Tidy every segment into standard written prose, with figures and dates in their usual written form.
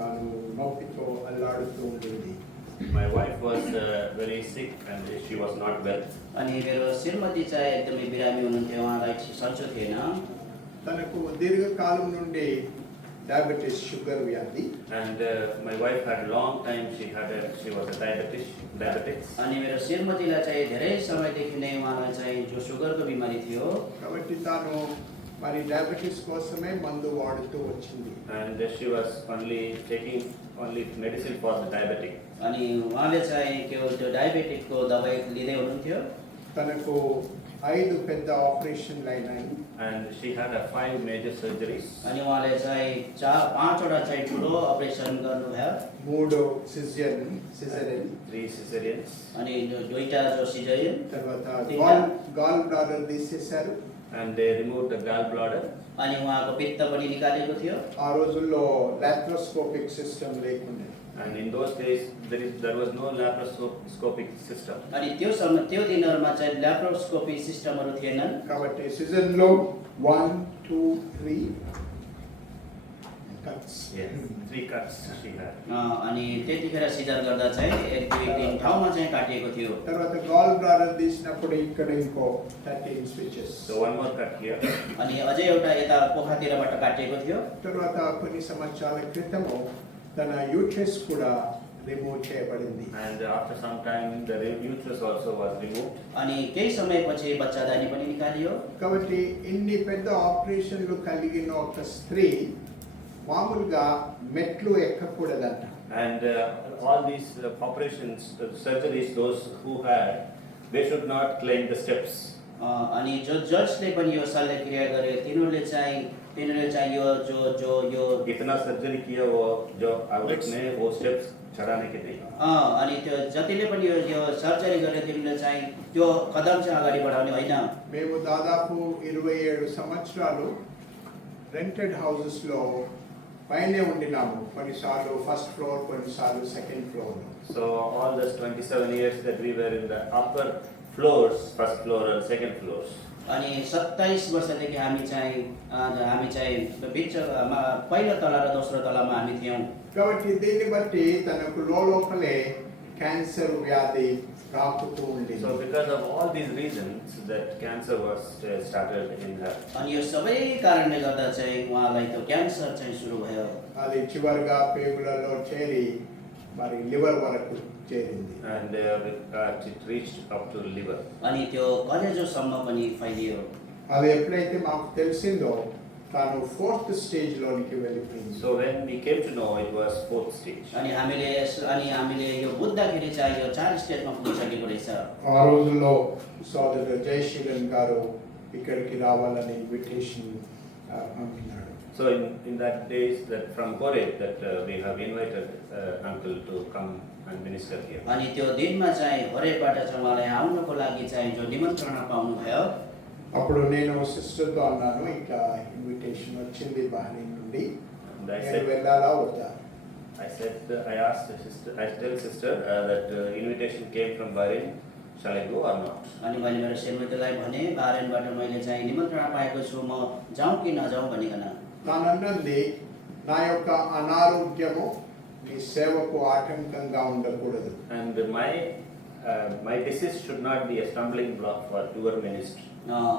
తాను నొప్పితో అల్లాడుతూ ఉండేది. My wife was very sick and she was not well. अनि मेरो श्रीमती चाहिँ एकदमै बिरामी हुनुहुन्थ्यो, उहाँलाई सन्चो थिएन। తనకు దీర్ఘకాలం నుండి డయాబెటిస్ షుగర్ వ్యాధి. And my wife had long time she was a diabetic. अनि मेरो श्रीमतीलाई चाहिँ धेरै समयदेखि नै उहाँलाई चाहिँ जो सुगरको बिमारी थियो, కాబట్టి తాను మరి డయాబెటిస్ కోసమే మందు వాడుతూ వచ్చింది. And she was only taking medicine for the diabetic. अनि उहाँले चाहिँ त्यो डायबेटिकको दबाई लिँदै हुनुहुन्थ्यो। తనకు 5 పెద్ద ఆపరేషన్లు అయినాయి. And she had 5 major surgeries. अनि उहाँले चाहिँ 5वटा चाहिँ ठुलो अपरेसन गर्नुभयो। 3 సిజరియన్ 3 cesareans. अनि 2टा जो सिजरियन, తర్వాత ఇంకా గాల్ బ్లాడర్ తీసేశారు. And they removed the gallbladder. अनि उहाँको पित्त पनि निकालेको थियो। ఆ రోజుల్లో లాప్రోస్కోపిక్ సిస్టమ్ లేకుండే. And in those days there was no laparoscopic system. अनि त्यो दिनहरुमा चाहिँ ल्याप्रोस्कोपी सिस्टमहरु थिएनन्। కాబట్టి సిజన్ లో 1 2 3 cuts. Yes, 3 cuts she had. अनि त्यतिखेर सिजर गर्दा चाहिँ 1 2 3 ठाउँमा चाहिँ काटिएको थियो। తర్వాత గాల్ బ్లాడర్ తీసినప్పుడు ఇక్కడ ఇంకో 13 switches. So one more cut here. अनि अझै एउटा यता पोखातिरबाट काटिएको थियो। తర్వాత కొన్ని సంవత్సరాల క్రితము తన యూట్రస్ కూడా రిమూవ్ చేయబడింది. And after some time the uterus also was removed. अनि केही समयपछि बच्चादानी पनि निकालियो। కాబట్టి ఇన్ని పెద్ద ఆపరేషన్లు కలిగిన ఒక స్త్రీ మామూలుగా మెట్లు ఎక్కకూడదంట. And all these operations, surgeries, those who had, they should not climb the steps. अनि जो जजले पनि यो शल्यक्रिया गरे तिनीहरूले चाहिँ यो इतना सर्जरी किया वो जो औरत ने वो स्टेप्स चढ़ाने के नहीं. अनि त्यो जतिले पनि यो सर्जरी गरे तिनीहरूले चाहिँ त्यो कदम चाहिँ अगाडि बढाउने होइन। మేము దాదాపు 27 సంవత్సరాలు రెంటెడ్ హౌసెస్ లో పైనే ఉండినాము. కొన్నిసార్లు ఫస్ట్ ఫ్లోర్, కొన్నిసార్లు second floor. So all this 27 years that we were in the upper floors, first floor and second floors. अनि 27 वर्षदेखि हामी चाहिँ बिचमा पहिलो तला र दोस्रो तलामा हामी थियौँ। కాబట్టి దీన్ని బట్టి తనకు లోపలే క్యాన్సర్ వ్యాధి రాకుతూ ఉండేది. So because of all these reasons that cancer was started in her. अनि यो सबै कारणले गर्दा चाहिँ उहाँलाई त्यो क्यान्सर चाहिँ सुरु भयो। అది చివరిగా పేగులలో చేరి మరి లివర్ వరకు చేరింది. And it reached up to liver. अनि त्यो कलेजोसम्म पनि फैलियो। అది ఎప్పుడైతే మాకు తెలిసిందో తాను 4th స్టేజ్ లోనికి వెళ్ళిపోయింది. So when we came to know, it was 4th stage. अनि हामीले यो बुझ्दाखेरि चाहिँ यो 4 स्टेजमा पुगिसकेको रहेछ। ఆ రోజుల్లో సోదరుడు జయశీలన్ గారు ఇక్కడికి రావాలని invitation పంపినాడు. So in that days that from Korea that we have invited uncle to come and minister here. अनि त्यो दिनमा चाहिँ हरेकबाट चाहिँ उहाँलाई आउनको लागि चाहिँ जो निमन्त्रणा पाउनुभयो। అప్పుడు నేను సిస్టర్తో అన్నాను, ఇట్లా ఇన్విటేషన్ వచ్చింది బహ్రెయిన్ నుండి, నేను వెళ్ళాలా వద్దా? I asked the sister, I tell sister that invitation came from Bahrain, shall I go or not? अनि मैले मेरो श्रीमतीलाई भने बारेनबाट मैले चाहिँ निमन्त्रणा पाएको छु, म जाउँ कि नजाउँ भनिकन। తాను అన్నది, నా యొక్క అనారోగ్యము నీ సేవకు ఆటంకంగా ఉండకూడదు. And my disease should not be a stumbling block for your ministry.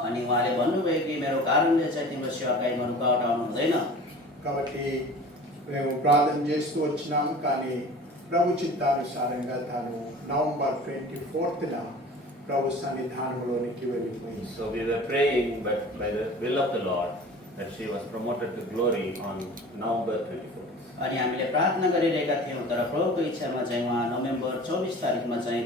अनि उहाँले भन्नुभयो कि मेरो कारणले चाहिँ तिम्रो सेवा कार्यमा रुकावट आउनु हुँदैन। కాబట్టి మేము ప్రార్థన చేస్తూ వచ్చినాము. కానీ ప్రభు చిత్తానుసారంగా తాను నవంబర్ 24న ప్రభు సన్నిధానంలోనికి వెళ్ళిపోయింది. So we were praying, but by the will of the Lord, that she was promoted to glory on November 24th. अनि हामीले प्रार्थना गरिरहेका थियौँ, तर प्रभुको इच्छामा चाहिँ उहाँ नोभेम्बर 24 तारिखमा चाहिँ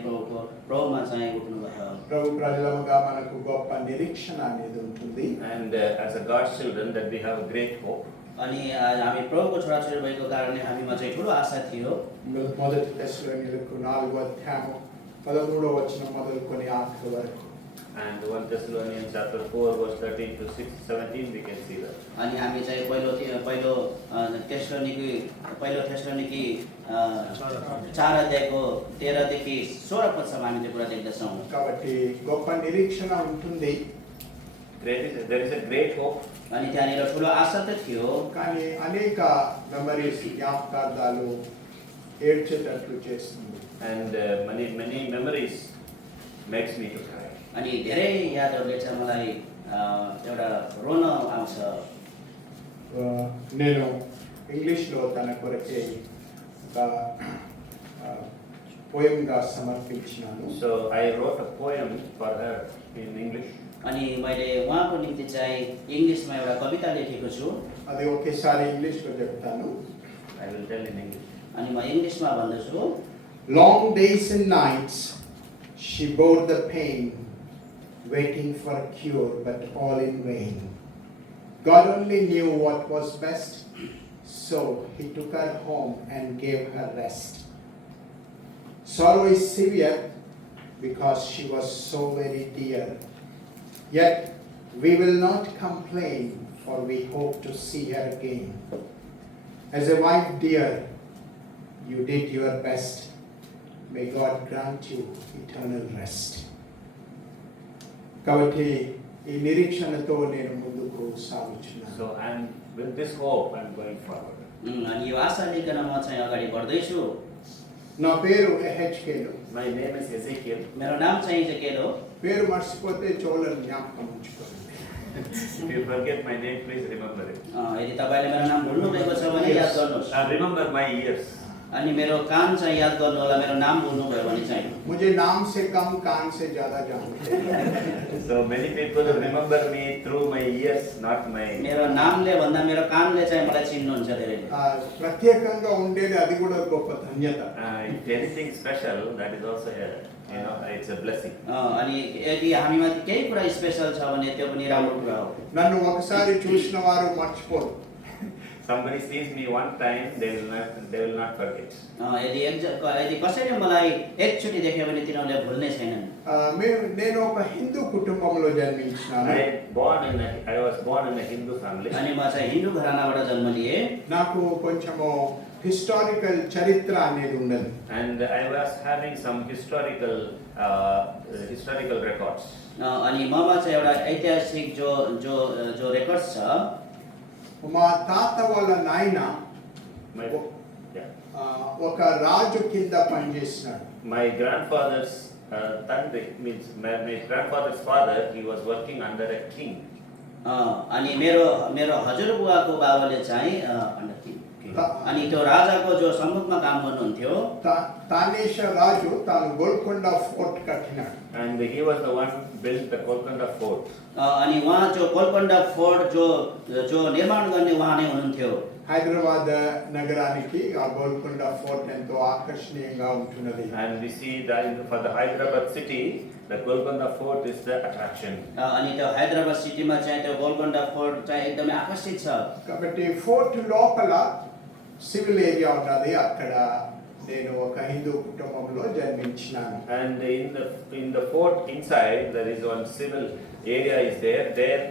प्रभुमा चाहिँ उठ्नुभयो। ప్రభు ప్రజలముగా మనకు గొప్ప నిరీక్షణ అనేది ఉంటుంది. And as a God's children, that we have a great hope. अनि हामी प्रभुको छोराछोरी भएको कारणले हामीमा चाहिँ ठुलो आशा थियो। మొదటి తెస్సలోనిలకు 4వ అధ్యాయం 13వ వచనం మొదలుకొని ఆఖరి వరకు. And 1 Thessalonians chapter 4 verse 13 to 17 we can see that. अनि हामी चाहिँ पहिलो थेस्सलोनिकी 4 अध्यायको 13 देखि 16 पदसम्म हामी त्यो कुरा देख्दछौँ। కాబట్టి గొప్ప నిరీక్షణ ఉంటుంది. There is a great hope. अनि त्यहाँनिर ठुलो आशा त थियो, కానీ అనేక మెమరీస్ జ్ఞాపకార్థాలు ఏడ్చేటట్లు చేస్తుంది. And many memories makes me to cry. अनि धेरै यादहरूले चाहिँ मलाई एउटा रोन आउँछ. నేను ఇంగ్లీష్లో తన కొరకే ఒక పోయంగా సమర్పించినాను. So I wrote a poem for her in English. अनि मैले उहाँको निम्ति चाहिँ इङ्ग्लिसमा एउटा कविता लेखेको छु. అది ఒకేసారి ఇంగ్లీష్లో చెప్తాను. I will tell in English. अनि म इङ्ग्लिसमा भन्दैछु. Long days and nights she bore the pain, waiting for a cure, but all in vain. God only knew what was best, so he took her home and gave her rest. Sorrow is severe because she was so very dear. Yet we will not complain, for we hope to see her again. As a wife dear, you did your best. May God grant you eternal rest. కాబట్టి ఈ నిరీక్షణతో నేను ముందుకు సాగుచున్నాను. So I'm with this hope I'm going forward. अनि यो आशा लिकन म चाहिँ अगाडि बढ्दैछु. నా పేరు ఎహెచ్కేలు. My name is Ezekiel. मेरो नाम चाहिँ इजेकिएल हो. పేరు మర్చిపోతే చోళని జ్ఞాపకం ఉంచుకోండి. If you forget my name, please remember it. यदि तपाईँले मेरो नाम भुल्नु भएको छ भने याद गर्नुहोस्. Remember my years. अनि मेरो कान चाहिँ याद गर्नु होला, मेरो नाम भुल्नुभयो भने चाहिँ. मुझे नाम से कम कान से ज्यादा जानते हैं. So many people remember me through my years, not my. मेरो नामले भन्दा मेरो कामले चाहिँ मलाई चिन्नुहुन्छ धेरैले. ప్రత్యేకంగా ఉండేది అది కూడా గొప్ప ధన్యత. If anything special, that is also it's a blessing. अनि यदि हामीमाथि केही कुरा स्पेशल छ भने त्यो पनि राम्रो कुरा हो. నన్ను ఒకసారి చూసిన వారు మర్చిపోరు. Somebody sees me one time, they will not forget. यदि कसैले मलाई एकचोटि देख्यो भने तिनीहरूले भुल्ने छैनन्. నేను ఒక హిందూ కుటుంబంలో జన్మించినాను. I was born in a Hindu family. अनि म चाहिँ हिन्दू घरानाबाट जन्म लिए. నాకు కొంచెము హిస్టారికల్ చరిత్ర అనేది ఉన్నది. And I was having some historical records. अनि ममा चाहिँ एउटा ऐतिहासिक जो रेकर्ड्स छ. మా తాత వాళ్ళ నాయన ఒక రాజు కింద పనిచేసినాడు. My grandfather's Tandri means my grandfather's father, he was working under a king. अनि मेरो हजुरबुवाको बाबाले चाहिँ अनि त्यो राजाको जो सम्मुखमा काम गर्नुहुन्थ्यो. తానేష రాజు తాను గోల్కొండ ఫోర్ట్ కట్టినాడు. And he was the one built the Golconda fort. अनि उहाँ जो गोलकोण्डा फोर्ट जो निर्माण गर्ने उहाँ नै हुनुहुन्थ्यो. హైదరాబాద్ నగరానికి ఆ గోల్కొండ ఫోర్ట్ ఎంతో ఆకర్షణీయంగా ఉంటున్నది. And we see that for the Hyderabad city, the Golconda fort is the attraction. अनि त्यो हैदराबाद सिटीमा चाहिँ त्यो गोलकोण्डा फोर्ट चाहिँ एकदमै आकर्षित छ. కాబట్టి ఫోర్ట్ లోపల సివిల్ ఏరియా ఉన్నది. అక్కడ నేను ఒక హిందూ కుటుంబంలో జన్మించినాను. And in the fort inside there is one civil area is there. There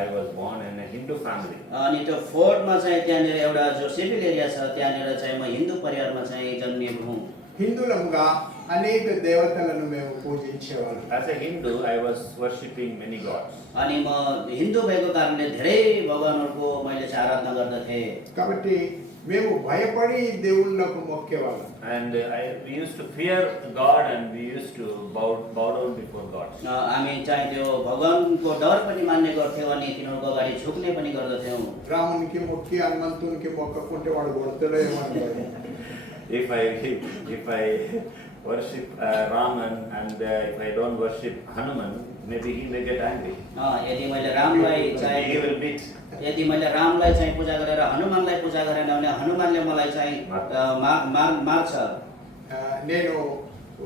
I was born in a Hindu family. अनि त्यो फोर्टमा चाहिँ त्यहाँनिर एउटा जो सिभिल एरिया छ त्यहाँनिर चाहिँ म हिन्दू परिवारमा चाहिँ जन्मिएको हुँ. హిందువులుగా అనేక దేవతలను మేము పూజించేవాళ్ళం. As a Hindu, I was worshipping many gods. अनि म हिन्दू भएको कारणले धेरै भगवानहरूको मैले चाहिँ आराधना गर्दथे. కాబట్టి మేము భయపడి దేవుళ్ళకు మొక్కేవాళ్ళం. And we used to fear God and we used to bow down before God. हामी चाहिँ त्यो भगवानको डर पनि मान्ने गर्थ्यौँ अनि तिनीहरूको अगाडि झुक्ने पनि गर्दथ्यौँ. రామునికి మొక్కి హనుమంతునికి మొక్కకుంటే వాడు కొడతాడో ఏమో. If I worship Raman and if I don't worship Hanuman, maybe he may get angry. यदि मैले रामलाई चाहिँ He will beat. यदि मैले रामलाई चाहिँ पूजा गरेर हनुमानलाई पूजा गरेन भने हनुमानले मलाई चाहिँ मार्छ. నేను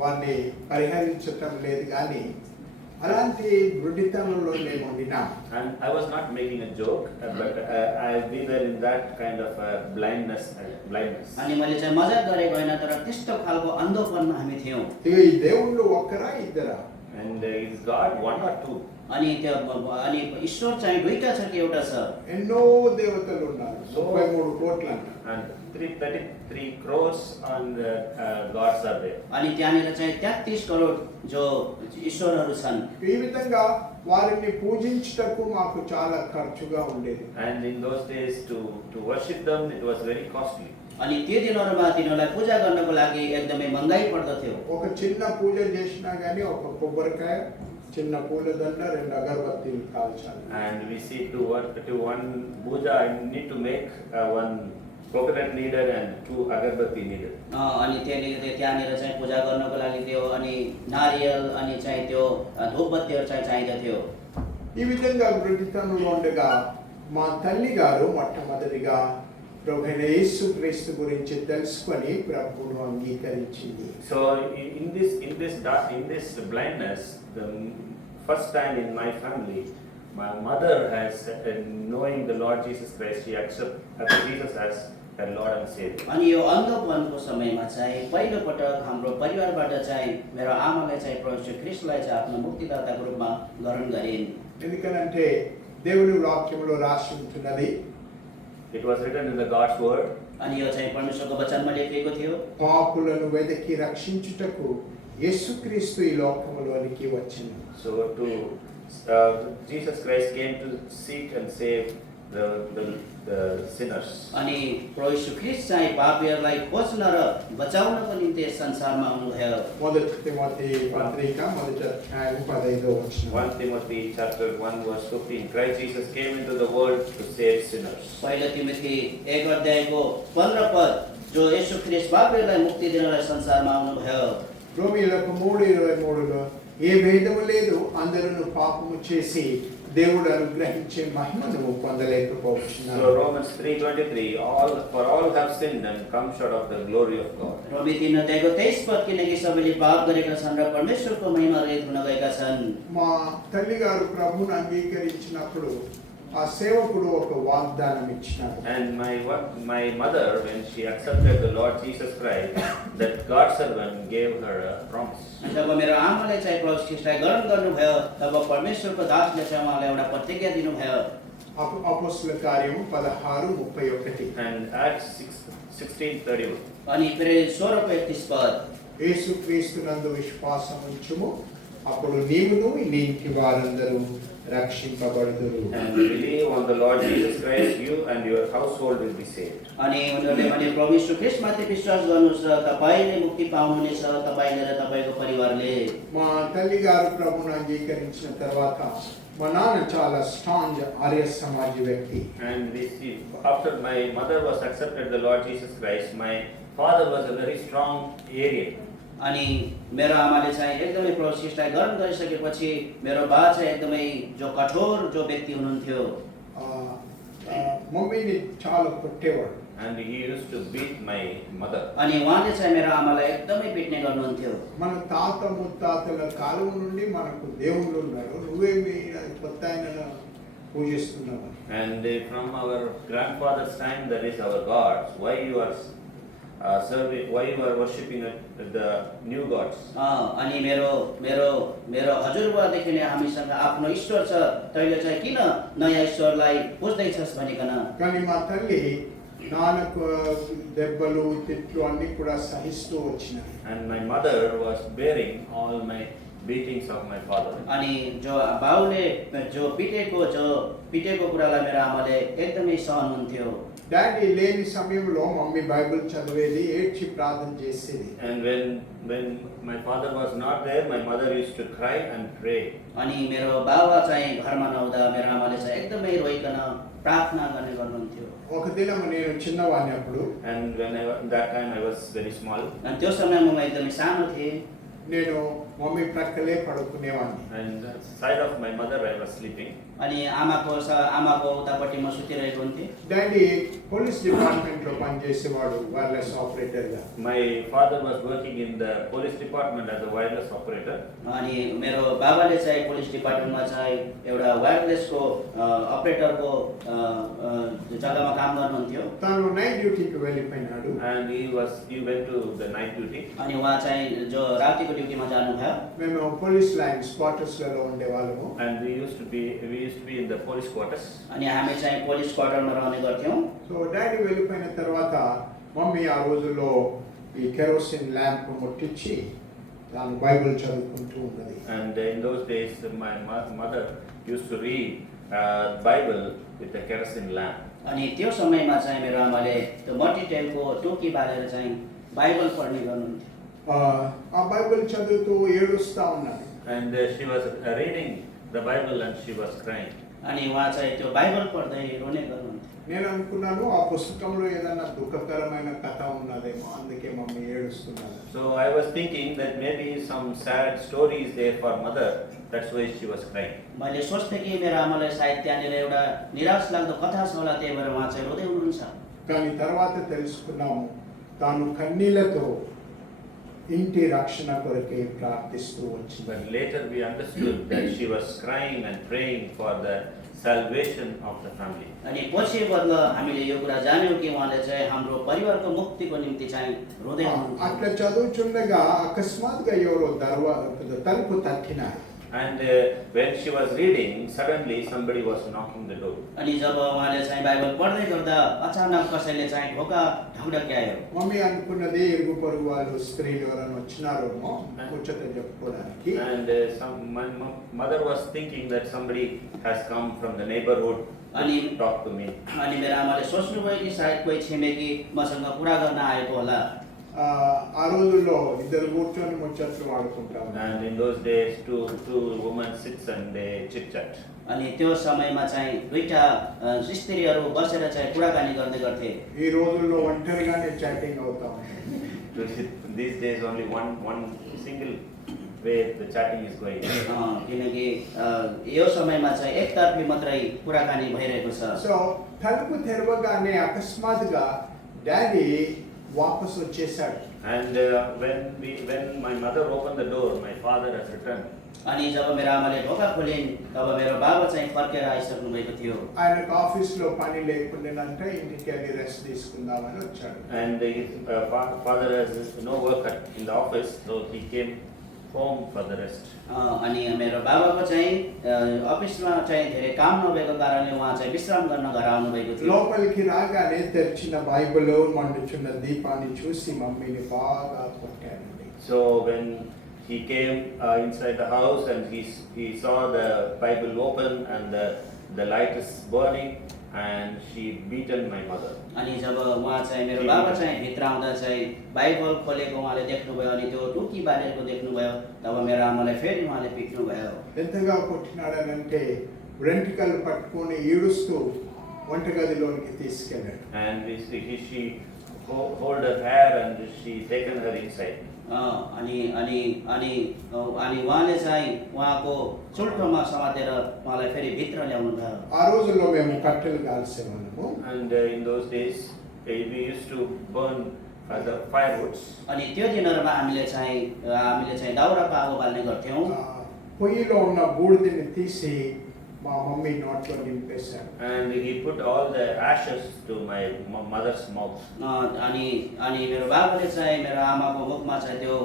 వాడిని పరిహరించటం లేదు కానీ అలాంటి దృఢితనంలో మేము ఉండినాం. And I was not making a joke, but we were in that kind of blindness. अनि मैले चाहिँ मजाक गरेको होइन, तर त्यस्तो खालको अन्धोपनमा हामी थियौँ. ఇక ఈ దేవుళ్ళు ఒక్కరా ఇద్దరా? And is God one or two? अनि ईश्वर चाहिँ दुईटा छ कि एउटा छ? ఎన్నో దేవతలు ఉన్నారు. 33 కోట్లు అంట. And 333 crores and gods are there. अनि त्यहाँनिर चाहिँ 33 करोड जो ईश्वरहरू छन्. ఈ విధంగా వారిని పూజించుటకు మాకు చాలా ఖర్చుగా ఉండేది. And in those days, to worship them, it was very costly. अनि त्यो दिनहरूमा तिनीहरूलाई पूजा गर्नको लागि एकदमै महँगाइ पर्दथ्यो। ఒక చిన్న పూజ చేసినా గానీ ఒక కొబ్బరికాయ, చిన్న పూలదండ, 2 అగరబత్తీలు కాల్చాలి. And we see to one puja, I need to make one coconut needed and 2 agarbatti needed. अनि त्यहाँनिर चाहिँ पूजा गर्नको लागि त्यो अनि नारियल अनि चाहिँ त्यो धूपबत्तीहरू चाहिँ चाहिँदथ्यो। ఈ విధంగా బ్రతితనంలో ఉండగా మా తల్లి గారు మొట్టమొదటిగా ప్రభువైన యేసుక్రీస్తు గురించి తెలుసుకొని ప్రభువును అంగీకరించింది. So in this blindness, the first time in my family, my mother has knowing the Lord Jesus Christ, she accepted Jesus as her Lord and Savior. अनि यो अन्धपनको समयमा चाहिँ पहिलो पटक हाम्रो परिवारबाट चाहिँ मेरो आमाले चाहिँ प्रभु श्री ख्रीष्टलाई चाहिँ आफ्नो मुक्तिदाताको रूपमा ग्रहण गरिन्। ఎందుకంటే దేవుని వాక్యంలో రాసి ఉంటున్నది, It was written in the God's word. अनि यो चाहिँ परमेश्वरको वचनमा लेखिएको थियो, పాపులను వెదకి రక్షించుటకు యేసుక్రీస్తు ఈ లోకములోనికి వచ్చెను. So Jesus Christ came to seek and save the sinners. अनि प्रभु यीशु ख्रीष्ट चाहिँ पापीहरूलाई खोज्न र बचाउनको निम्ति यस संसारमा आउनुभयो। మొదటి తిమోతి పత్రిక 1:15 1 Timothy chapter 1 verse 15. Christ Jesus came into the world to save sinners. पहिलो तिमोथी 1:15 पद, जो यीशु ख्रीष्ट पापीहरूलाई मुक्ति दिनलाई संसारमा आउनुभयो। రోమీయులకు 3:23లో ఏ భేదము లేదు, అందరూ పాపము చేసి దేవుడు అనుగ్రహించే మహిమను పొందలేకపోతున్నారు. So Romans 3:23, for all have sinned and come short of the glory of God. रोमी 3:23 पद, किनकि सबैले पाप गरेका छन् र परमेश्वरको महिमा रहित हुन गएका छन्। మా తల్లి గారు ప్రభువును అంగీకరించినప్పుడు ఆ సేవకుడు ఒక వాగ్దానం ఇచ్చినాడు. And my mother, when she accepted the Lord Jesus Christ, that God's servant gave her a promise. जब मेरो आमाले चाहिँ प्रभु ख्रीष्टलाई ग्रहण गर्नुभयो, तब परमेश्वरको दासले चाहिँ उहाँलाई एउटा प्रतिज्ञा दिनुभयो। అపోస్తలుల కార్యము 16:31. And Acts 16:31. अनि फेरि 16:31 पद, యేసుక్రీస్తునందు విశ్వాసం ఉంచుము, అప్పుడు నీవును నీ ఇంటి వారందరూ రక్షింపబడుదురు. And believe on the Lord Jesus Christ, you and your household will be saved. अनि उनीहरूले भने प्रभु यीशु ख्रीष्टमाथि विश्वास गर्नुहोस् र तपाईले मुक्ति पाउनुहुनेछ, तपाईले र तपाईको परिवारले। మా తల్లి గారు ప్రభువును అంగీకరించిన తర్వాత మా నాన్న చాలా స్ట్రాంగ్ ఆర్య సమాజ వ్యక్తి. And we see, after my mother was accepted the Lord Jesus Christ, my father was a very strong Aryan. अनि मेरो आमाले चाहिँ एकदमै प्रभु ख्रीष्टलाई ग्रहण गरिसकेपछि मेरो बा चाहिँ एकदमै जो कठोर जो व्यक्ति हुनुहुन्थ्यो। మమ్మీని చాలా కొట్టేవాడు. And he used to beat my mother. अनि उहाँले चाहिँ मेरो आमालाई एकदमै पिट्ने गर्नुहुन्थ्यो। మన తాత ముత్తాతల కాలం నుండి మనకు దేవుళ్ళు ఉన్నారు, నువ్వేమి కొత్త ఆయనను పూజిస్తున్నావు? And from our grandfather's time, that is our gods. Why you are worshipping the new gods? अनि मेरो मेरो मेरो हजुरबुवादेखि नै हामीसँग आफ्नो ईश्वर छ, तैले चाहिँ किन नयाँ ईश्वरलाई पुज्दैछस् भनिकन। కానీ మా తల్లి నాన్నకు దెబ్బలు తిట్లు అన్ని కూడా సహిస్తూ వచ్చినాయి. And my mother was bearing all my beatings of my father. अनि जो बाउले जो पिटेको कुरालाई मेरो आमाले एकदमै सहनुहुन्थ्यो। డాడీ లేని సమయంలో మమ్మీ బైబిల్ చదివేది, ఏడ్చి ప్రార్థన చేసేది. And when my father was not there, my mother used to cry and pray. अनि मेरो बाबा चाहिँ घरमा नहुँदा मेरो आमाले चाहिँ एकदमै रोइकन प्रार्थना गर्ने गर्नुहुन्थ्यो। ఒక దినం నేను చిన్నవాడిని అప్పుడు, And that time I was very small. अनि त्यो समयमा म एकदमै सानो थिएँ। నేను mummy ప్రక్కలే పడుకునేవాడిని. And the side of my mother I was sleeping. अनि आमाको उतापट्टि म सुतिरहेको हुन्थेँ। డాడీ పోలీస్ డిపార్ట్మెంట్ లో పనిచేసేవాడు, వైర్లెస్ ఆపరేటర్ గా. My father was working in the police department as a wireless operator. अनि मेरो बाबाले चाहिँ पुलिस डिपार्टमेन्टमा चाहिँ एउटा वायरलेसको अपरेटरको जग्गामा काम गर्नुहुन्थ्यो। తను నైట్ డ్యూటీకి వెళ్ళిపోయినాడు. And he went to the night duty. अनि उहाँ चाहिँ जो रातिको ड्युटीमा जानुभयो। మేము పోలీస్ లైన్స్ క్వార్టర్స్ లలో ఉండేవాళ్ళము. And we used to be in the police quarters. अनि हामी चाहिँ पुलिस क्वार्टरमा रहने गर्थ्यौँ। సో డాడీ వెళ్ళిపోయిన తర్వాత మమ్మీ ఆ రోజుల్లో ఈ కెరోసిన్ ల్యాంప్ ముట్టించి తాను బైబిల్ చదువుకుంటూ ఉన్నది. And in those days, my mother used to read Bible with a kerosene lamp. अनि त्यो समयमा चाहिँ मेरो आमाले त्यो मट्टितेलको टोकी बालेर चाहिँ बाइबल पढ्ने गर्नुहुन्थ्यो। ఆ బైబిల్ చదువుతూ ఏడుస్తా ఉన్నది. And she was reading the Bible and she was crying. अनि उहाँ चाहिँ त्यो बाइबल पढ्दै रोने गर्नुहुन्थ्यो। నేను అనుకున్నాను ఆ పుస్తకంలో ఏదైనా దుఃఖకరమైన కథ ఉన్నదేమో, అందుకే మమ్మీ ఏడుస్తున్నారు. So I was thinking that maybe some sad stories there for mother, that's why she was crying. मैले सोच्थेँ कि मेरो आमालाई सायद त्यहाँनिर एउटा निराश लाग्दो कथा छ होला, त्यही भएर उहाँ चाहिँ रोँदै हुनुहुन्छ। కానీ తర్వాత తెలుసుకున్నాము తాను కన్నీళ్లతో ఇంటి రక్షణ కొరకే ప్రార్థిస్తూ వచ్చింది. But later we understood that she was crying and praying for the salvation of the family. अनि पछि बल्ल हामीले यो कुरा जान्यौँ कि उहाँले चाहिँ हाम्रो परिवारको मुक्तिको निम्ति चाहिँ रोँदै हुनुहुन्छ। అట్లా చదువుచుండగా అకస్మాత్తుగా ఎవరో తలుపు తట్టినారు. And when she was reading, suddenly somebody was knocking the door. अनि जब उहाँले चाहिँ बाइबल पढ्दै गर्दा अचानक कसैले चाहिँ ढोका ढकढक्यायो। మమ్మీ అనుకున్నది ఇరుగు పొరుగు వాళ్ళు స్త్రీలు ఎవరైనా వచ్చినారేమో ముచ్చట చెప్పుకోవడానికి. And my mother was thinking that somebody has come from the neighborhood to talk to me. अनि मेरो आमाले सोच्नुभयो कि सायद कोही छिमेकी मसँग कुरा गर्न आएको होला। ఆ రోజుల్లో ఇద్దరు కూర్చొని ముచ్చట్లు ఆడుకుంటాం. And in those days, two women sits and they chit chat. अनि त्यो समयमा चाहिँ दुईटा स्त्रीहरू बसेर चाहिँ कुराकानी गर्दै गर्थे। ఈ రోజుల్లో ఒంటరిగానే చాటింగ్ అవుతాం. These days only one single way the chatting is going. किनकि यो समयमा चाहिँ एकतर्फी मात्रै कुराकानी भइरहेको छ। సో తలుపు తెరవగానే అకస్మాత్తుగా డాడీ వాపస్ వచ్చేసాడు. And when my mother opened the door, my father has returned. अनि जब मेरो आमाले ढोका खोलिन् तब मेरो बाबा चाहिँ फर्केर आइसक्नु भएको थियो। ఆయనకు ఆఫీస్లో పని లేకుండానంటే ఇంటికి వెళ్ళి రెస్ట్ తీసుకుందామని వచ్చాడు. And his father has no work in the office, so he came home for the rest. अनि मेरो बाबाको चाहिँ अफिसमा चाहिँ धेरै काम नभएको कारणले उहाँ चाहिँ विश्राम गर्न घर आउनु भएको थियो। లోపలికి రాగానే తెరిచిన బైబిల్ మండుచున్న దీపాన్ని చూసి మమ్మీని బాగా కొట్టాడండి. So when he came inside the house and he saw the Bible open and the light is burning, and she beaten my mother. अनि जब उहाँ चाहिँ मेरो बाबा चाहिँ भित्र आउँदा चाहिँ बाइबल खोलेको उहाँले देख्नुभयो अनि त्यो टुकी बालेको देख्नुभयो, तब मेरो आमालाई फेरि उहाँले पिट्नुभयो। ఎంతగా కొట్టినాడనంటే వెంట్రుకలు పట్టుకొని ఈడుస్తూ వంటగదిలోనికి తీసుకెళ్ళాడు. And she hold her hair and she taken her inside. अनि अनि अनि अनि उहाँले चाहिँ उहाँको चुल्ठोमा समातेर उहाँलाई फेरि भित्र ल्याउनु भयो। ఆ రోజుల్లో మేము కట్టెలు కాల్చేవాళ్ళము. And in those days we used to burn the firewoods. अनि त्यो दिनहरूमा हामीले चाहिँ दाउराको आगो बाल्ने गर्थ्यौँ। పొయ్యిలో ఉన్న బూడిదని తీసి మా మమ్మీ నోట్లో నింపేశాడు. And he put all the ashes to my mother's mouth. अनि अनि मेरो बाबाले चाहिँ मेरो आमाको मुखमा चाहिँ त्यो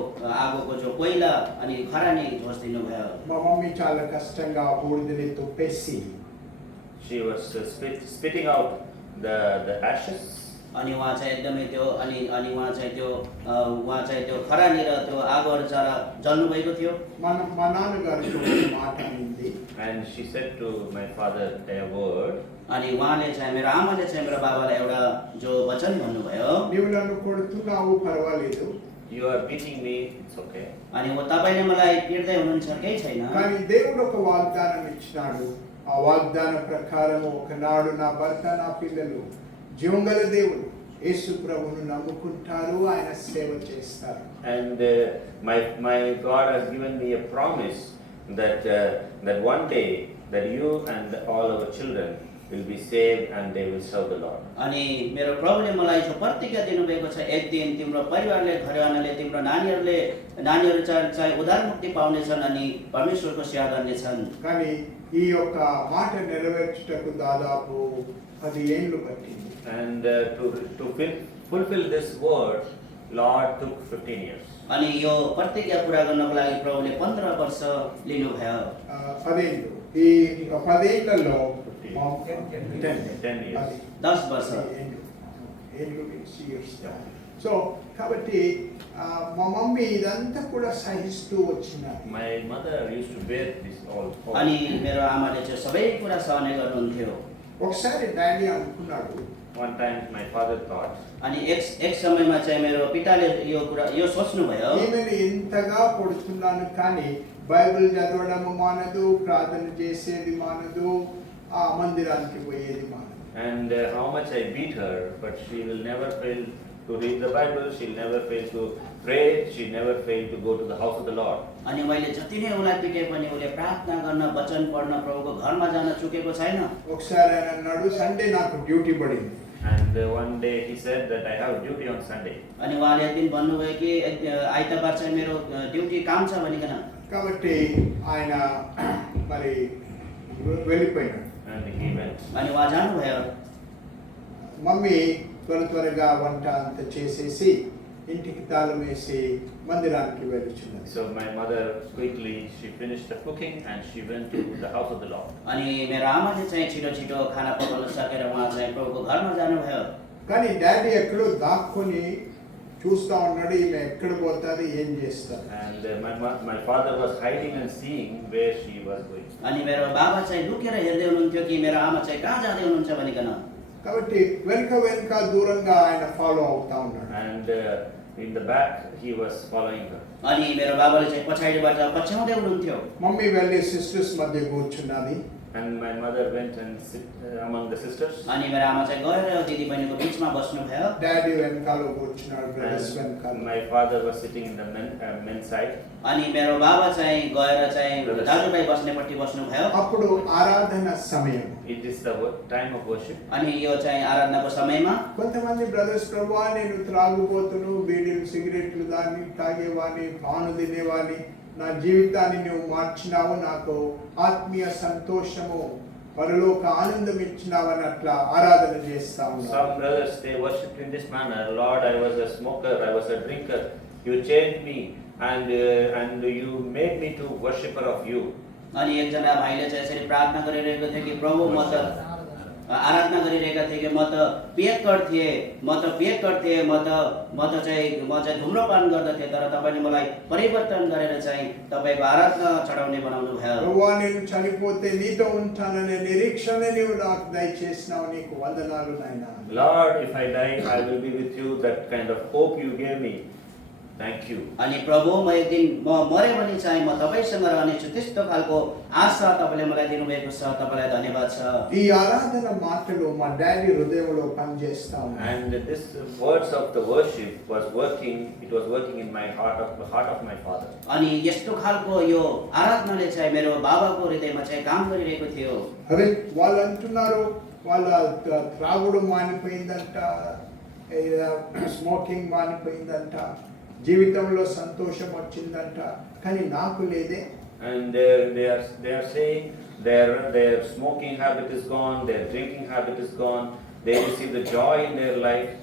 आगोको जो कोइला अनि खरानी झोस्दिनु भयो। మా मम्मी చాలా కష్టంగా ఆ బూడిదని తొప్పేసి She was spitting out the ashes. अनि उहाँ चाहिँ एकदमै त्यो अनि अनि उहाँ चाहिँ त्यो खरानी र त्यो आगोहरू जरा जल्नु भएको थियो। మా నాన్నగారికి ఒక మాట అనింది. And she said to my father a word. अनि उहाँले चाहिँ मेरो आमाले चाहिँ मेरो बाबालाई एउटा जो वचन भन्नुभयो, నీవు నన్ను కొడుతున్నావు పర్వాలేదు, You are beating me, it's okay. अनि तपाईँले मलाई पिट्दै हुनुहुन्छ केही छैन। కానీ దేవుడు ఒక వాగ్దానం ఇచ్చినాడు. ఆ వాగ్దాన ప్రకారం ఒకనాడు నా భర్త నా పిల్లలు జీవంగల దేవుడు యేసు ప్రభువును నమ్ముకుంటారు, ఆయన సేవ చేస్తారు. And my God has given me a promise that one day that you and all our children will be saved and they will serve the Lord. अनि मेरो प्रभुले मलाई जो प्रतिज्ञा दिनुभएको छ, एक दिन तिम्रो परिवारले घरवालाले तिम्रो नानीहरू चाहिँ उद्धार मुक्ति पाउनेछन् अनि परमेश्वरको सेवा गर्नेछन्। కానీ ఈ యొక్క మాట నెరవేర్చుటకు దాదాపు 10 ఏళ్ళు పట్టింది. And to fulfill this word, Lord took 15 years. अनि यो प्रतिज्ञा पूरा गर्नको लागि प्रभुले 15 वर्ष लिनुभयो। 10 ఏళ్ళు. ఈ 10 ఏళ్లలో 10 years. 10 वर्ष ఏళ్ళు మీన్స్ ఇయర్స్. సో కాబట్టి మా మమ్మీ ఇదంతా కూడా సహిస్తూ వచ్చినారు. My mother used to bear this all. अनि मेरो आमाले चाहिँ सबै कुरा सहने गर्नुहुन्थ्यो. ఒకసారి డాడీ అనుకున్నాడు, One time my father thought, अनि एक समयमा चाहिँ मेरो पिताले यो सोच्नुभयो, ఈమెను ఇంతగా కొడుతున్నాను కానీ బైబిల్ చదవడం మానదు, ప్రార్థన చేసేది మానదు, ఆ మందిరానికి పోయేది మానదు. and how much I beat her, but she will never fail to read the Bible, she'll never fail to pray, she'll never fail to go to the house of the Lord. अनि मैले जति नै उसलाई पिटे पनि उसले प्रार्थना गर्न, वचन पढ्न, प्रभुको घरमा जान चुकेको छैन. ఒకసారి ఆయన అన్నాడు, సండే నాకు డ్యూటీ పడింది. And one day he said that I have duty on Sunday. अनि उहाँले एक दिन भन्नुभयो कि आइतबार चाहिँ मेरो ड्युटी काम छ भनिकन. కాబట్టి ఆయన మరి వెళ్ళిపోయినాడు. And he went. अनि उहाँ जानुभयो. మమ్మీ త్వరగా వంట అంత చేసేసి ఇంటికి తాళం వేసి మందిరానికి వెళ్ళుచున్నది. So my mother quickly, she finished the cooking and she went to the house of the Lord. अनि मेरो आमाले चाहिँ छिटो खाना पकाउन सकेर उहाँ चाहिँ प्रभुको घरमा जानुभयो. కానీ డాడీ ఎక్కడో దాక్కుని చూస్తా ఉన్నాడు, ఈమె ఎక్కడ పోతాది, ఏం చేస్తారు. And my father was hiding and seeing where she was going. अनि मेरो बाबा चाहिँ लुकेर हेर्दै हुनुहुन्थ्यो कि मेरो आमा चाहिँ कहाँ जाँदै हुनुहुन्छ भनिकन. కాబట్టి వెనక దూరంగా ఆయన ఫాలో అవుతా ఉన్నాడు. And in the back he was following her. अनि मेरो बाबाले चाहिँ पछाडिबाट पछ्याउँदै हुनुहुन्थ्यो. మమ్మీ వెళ్ళి సిస్టర్స్ మధ్య కూర్చున్నది. And my mother went and sit among the sisters. अनि मेरो आमा चाहिँ गएर दिदी बहिनीको बिचमा बस्नुभयो. డాడీ వెనకాల కూర్చున్నాడు, బ్రదర్స్ వెనకాల. And my father was sitting in the men's side. अनि मेरो बाबा चाहिँ गएर चाहिँ दाजुभाइ बस्नेपट्टि बस्नुभयो. అప్పుడు ఆరాధన సమయం. It is the time of worship. अनि यो चाहिँ आराधनाको समयमा కొంతమంది బ్రదర్స్, ప్రభువా నేను త్రాగుబోతును, బీడీలు సిగరెట్లు దాన్ని తాగేవాని, పాను తినేవాని, నా జీవితాన్ని నువ్వు మార్చినావు, నాకు ఆత్మీయ సంతోషము, పరలోక ఆనందం ఇచ్చినావని అట్లా ఆరాధన చేస్తా ఉన్నారు. Some brothers, they worshipped in this manner. Lord, I was a smoker, I was a drinker. You changed me and you made me to worshipper of you. अनि एकजना भाइले चाहिँ यसरी प्रार्थना गरिरहेको थियो कि प्रभु म त आराधना गरिरहेका थिए कि म त पियक्कर थिएँ, म चाहिँ धुम्रपान गर्दथेँ, तर तपाईँले मलाई परिवर्तन गरेर चाहिँ तपाईँको आराधना चढाउने बनाउनु भयो. ప్రభువా నేను చనిపోతే నీతో ఉంటాననే నిరీక్షణ నీవు నాకు దయచేసినావు, నీకు వందనాలు నాయనా. Lord, if I die, I will be with you. That kind of hope you gave me. Thank you. अनि प्रभु म एक दिन म मरे भने चाहिँ म तपाईँसँग रहनेछु, त्यस्तो खालको आशा तपाईँले मलाई दिनुभएको छ, तपाईँलाई धन्यवाद छ. ఈ ఆరాధన మాటలు మా డాడీ హృదయంలో పనిచేస్తా ఉన్నాయి. And this words of the worship was working. It was working in my heart of my father. अनि यस्तो खालको यो आराधनाले चाहिँ मेरो बाबाको हृदयमा चाहिँ काम गरिरहेको थियो. అదే వాళ్ళు అంటున్నారు, వాళ్ళ త్రాగుడు మానిపోయిందంట, స్మోకింగ్ మానిపోయిందంట, జీవితంలో సంతోషం వచ్చిందంట, కానీ నాకు లేదే. And they are saying their smoking habit is gone, their drinking habit is gone. They receive the joy in their life.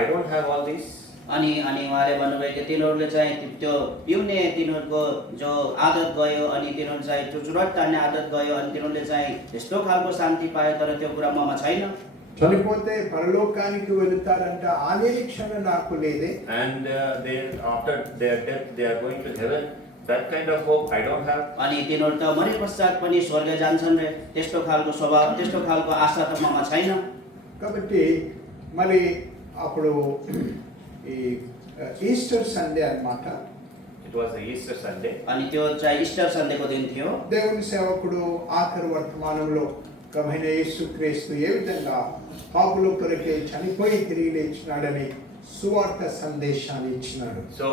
I don't have all this. अनि उहाँले भन्नुभयो कि तिनीहरूले चाहिँ त्यो पिउने तिनीहरूको जो आदत गयो, अनि तिनीहरू चाहिँ त्यो चुरट तान्ने आदत गयो, अनि तिनीहरूले चाहिँ यस्तो खालको शान्ति पायो, तर त्यो कुरा ममा छैन. చనిపోతే పరలోకానికి వెళుతారంట, ఆ నిరీక్షణ నాకు లేదే. And after their death they are going to heaven. That kind of hope I don't have. अनि तिनीहरू त मरे पश्चात पनि स्वर्ग जान्छन् रे, त्यस्तो खालको स्वभाव, त्यस्तो खालको आशा त ममा छैन. కాబట్టి మరి అప్పుడు ఈ ఈస్టర్ సండే అన్నమాట. It was the Easter Sunday. अनि त्यो चाहिँ इस्टर सन्डेको दिन थियो. దేవుని సేవకుడు ఆఖరి వర్తమానంలో ప్రభువైన యేసుక్రీస్తు ఏ విధంగా పాపుల కొరకే చనిపోయి తిరిగి లేచినాడని సువార్త సందేశాన్ని ఇచ్చినాడు. So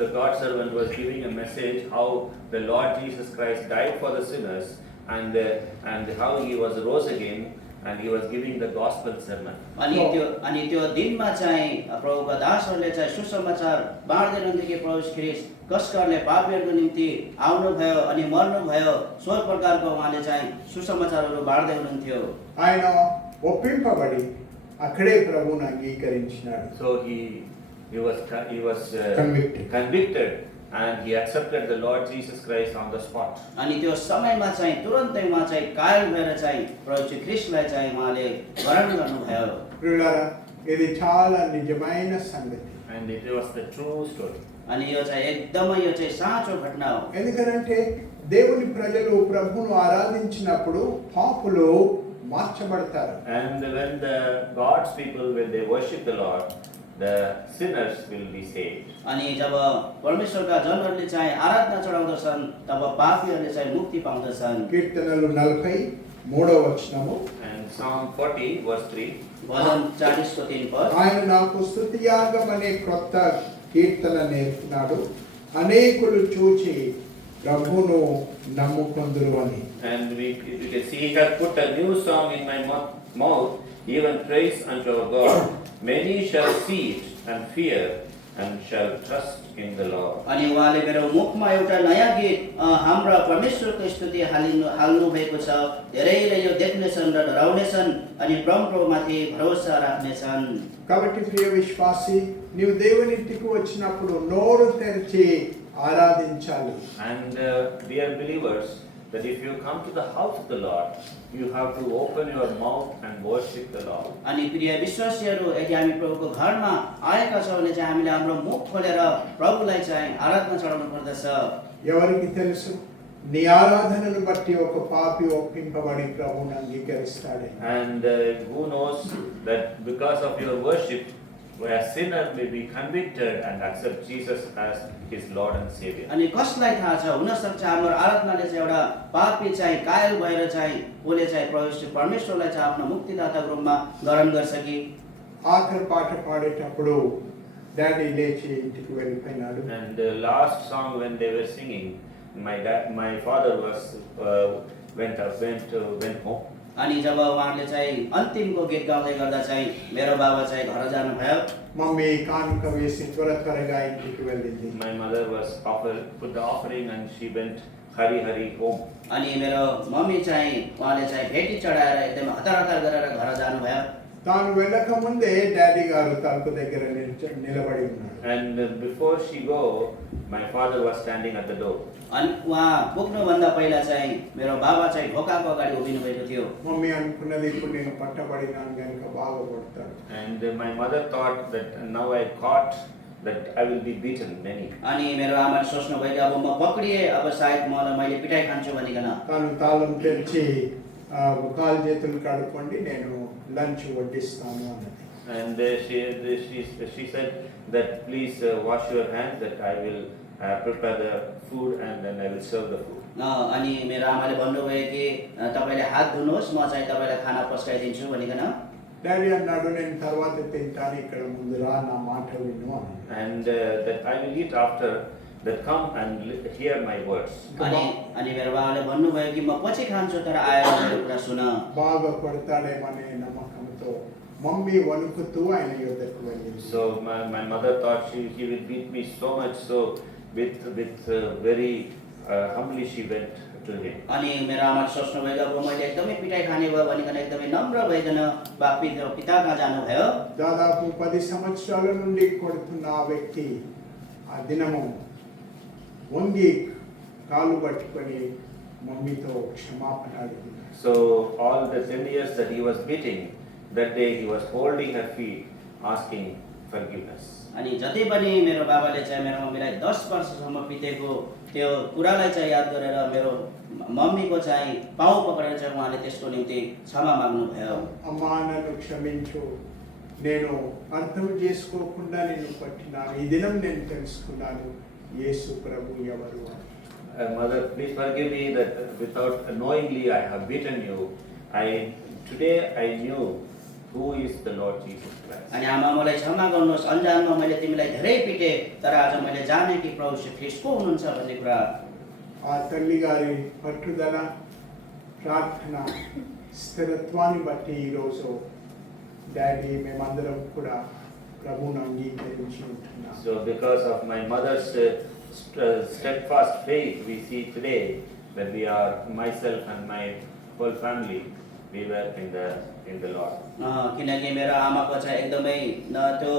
the God servant was giving a message how the Lord Jesus Christ died for the sinners and how he was rose again, and he was giving the gospel sermon. अनि त्यो दिनमा चाहिँ प्रभुका दासहरूले चाहिँ सुसमाचार बाँड्दै हुनुहुन्थ्यो कि प्रभु ख्रीष्ट कसकरले पापीहरूको निम्ति आउनुभयो अनि मर्नुभयो, सो प्रकारको उहाँले चाहिँ सुसमाचारहरू बाँड्दै हुनुहुन्थ्यो. ఆయన ఒప్పింపబడి అక్కడే ప్రభువును అంగీకరించినాడు. So he was convicted and he accepted the Lord Jesus Christ on the spot. अनि त्यो समयमा चाहिँ तुरन्तै उहाँ चाहिँ कायल भएर चाहिँ प्रभु ख्रीष्टलाई चाहिँ उहाँले ग्रहण गर्नुभयो. ప్రియులారా, ఇది చాలా నిజమైన సంగతి. And it was the true story. अनि यो चाहिँ एकदमै यो चाहिँ साँचो घटना हो। ఎందుకంటే దేవుని ప్రజలు ప్రభువును ఆరాధించినప్పుడు పాపులు మార్చబడతారు. And when the God's people, when they worship the Lord, the sinners will be saved. अनि जब परमेश्वरका जनहरूले चाहिँ आराधना चढाउँदछन् तब पापीहरूले चाहिँ मुक्ति पाउँदछन्। కీర్తనలు 43వ వచనము. And Psalm 40 verse 3. भजन 40 को 3 पद। ఆయన నాకు స్తుతియాగం అనే క్రొత్త కీర్తన నేర్పినాడు, అనేకులు చూచి ప్రభువును నమ్ముకొందురు అని. And we can see, he has put a new song in my mouth, even praise unto our God. Many shall see it and fear and shall trust in the Lord. अनि उहाँले मेरो मुखमा एउटा नयाँ गीत हाम्रा परमेश्वरको स्तुति हाल्नु भएको छ। धेरैले यो देख्नेछन् र डराउनेछन् अनि परमप्रभुमाथि भरोसा राख्नेछन्। కాబట్టి ప్రియ విశ్వాసి, నీవు దేవుని ఇంటికి వచ్చినప్పుడు నోరు తెరిచి ఆరాధించాలి. And dear believers, that if you come to the house of the Lord, you have to open your mouth and worship the Lord. अनि प्रिय विश्वासीहरू, यदि हामी प्रभुको घरमा आएका छौँ भने चाहिँ हामीले हाम्रो मुख खोलेर प्रभुलाई चाहिँ आराधना चढाउनु पर्दछ। ఎవరికి తెలుసు, నీ ఆరాధనను బట్టి ఒక పాపి ఒప్పింపబడి ప్రభువును అంగీకరిస్తాడు. And who knows that because of your worship, a sinner may be convicted and accept Jesus as his Lord and Savior. अनि कसलाई थाहा छ, हुन सक्छ हाम्रो आराधनाले चाहिँ एउटा पापी चाहिँ कायल भएर चाहिँ उसले चाहिँ परमेश्वरलाई चाहिँ आफ्नो मुक्तिदाताको रूपमा ग्रहण गर्छ कि। ఆఖరి పాట పాడేటప్పుడు డాడీ లేచి ఇంటికి వెళ్ళిపోయినాడు. And the last song when they were singing, my father went home. अनि जब उहाँले चाहिँ अन्तिमको गीत गाउँदै गर्दा चाहिँ मेरो बाबा चाहिँ घर जानुभयो। మమ్మీ కానుక వేసి త్వరగా ఇంటికి వెళ్ళింది. My mother put the offering and she went hurry home. अनि मेरो मम्मी चाहिँ उहाँले चाहिँ भेटी चढाएर एकदम हतार गरेर घर जानुभयो। తాను వెళ్ళక ముందే డాడీ గారు తలుపు దగ్గర నిలబడి ఉన్నారు. And before she go, my father was standing at the door. अनि उहाँ पुग्नुभन्दा पहिला चाहिँ मेरो बाबा चाहिँ ढोकाको अगाडि उभिनु भएको थियो। మమ్మీ అనుకున్నది ఇప్పుడు నేను పట్టబడినాను గనుక బాగా కొడతాడు. And my mother thought that now I caught that I will be beaten many. अनि मेरो आमाले सोच्नु भयो कि अब म पक्रिए, अब सायद मैले पिटाइ खान्छु भनिकन తాను తాళం తెరిచి కాలు చేతులు కడుక్కోండి, నేను లంచ్ వడ్డిస్తాను అన్నది. And she said that please wash your hands, that I will prepare the food and then I will serve the food. अनि मेरो आमाले भन्नुभयो कि तपाईले हात धुनुहोस्, म चाहिँ तपाईलाई खाना पस्काइदिन्छु भनिकन। డాడీ అన్నాడు, నేను తర్వాత తింటాను, ఇక్కడ ముందు రా, నా మాట విను అని. And that I will eat after, that come and hear my words. अनि मेरो बाबाले भन्नुभयो कि म पछि खान्छु, तर आएर मेरो कुरा सुन। బాగా కొడతాడేమనే నమ్మకంతో మమ్మీ వణుకుతూ ఆయన యొద్దకు వెళ్ళింది. So my mother thought he will beat me so much, so with very humbly she went to him. अनि मेरो आमाले सोच्नु भयो अब मैले एकदमै पिटाइ खाने भयो भनिकन एकदमै नम्र भइकन पिता कहाँ जानुभयो। దాదాపు 10 సంవత్సరాల నుండి కొడుతున్న ఆ వ్యక్తి ఆ దినము వంగి కాలు పట్టుకొని మమ్మీతో క్షమాపణ అడిగింది. So all the 10 years that he was beating, that day he was holding her feet, asking forgiveness. अनि जति पनि मेरो बाबाले चाहिँ मेरो मम्मीलाई 10 वर्षसम्म बितेको त्यो कुरालाई चाहिँ याद गरेर मेरो मम्मीको चाहिँ पाउ पक्रेर चाहिँ उहाँले त्यसको निम्ति क्षमा माग्नु भयो। అమ్మా నన్ను క్షమించు, నేను అర్థం చేసుకోకుండా నిన్ను పట్టినాను, ఈ దినం నేను తెలుసుకున్నాను యేసు ప్రభు ఎవరు అని. Mother, please forgive me that without knowingly I have beaten you. Today I knew who is the Lord Jesus Christ. अनि आमा मलाई क्षमा गर्नुहोस्, अन्जानमा मैले तिमीलाई धेरै पिटे, तर आज मैले जाने कि प्रभु श्री ख्रीष्ट को हुनुहुन्छ भन्ने कुरा। ఆ తల్లి గారి పట్టుదల, ప్రార్థన, స్థిరత్వాన్ని బట్టి ఈరోజు డాడీ మేమందరం కూడా ప్రభువును అంగీకరించి ఉంటున్నాం. So because of my mother's steadfast faith, we see today that we are, myself and my whole family, we were in the Lord. किनकि मेरो आमाको चाहिँ एकदमै त्यो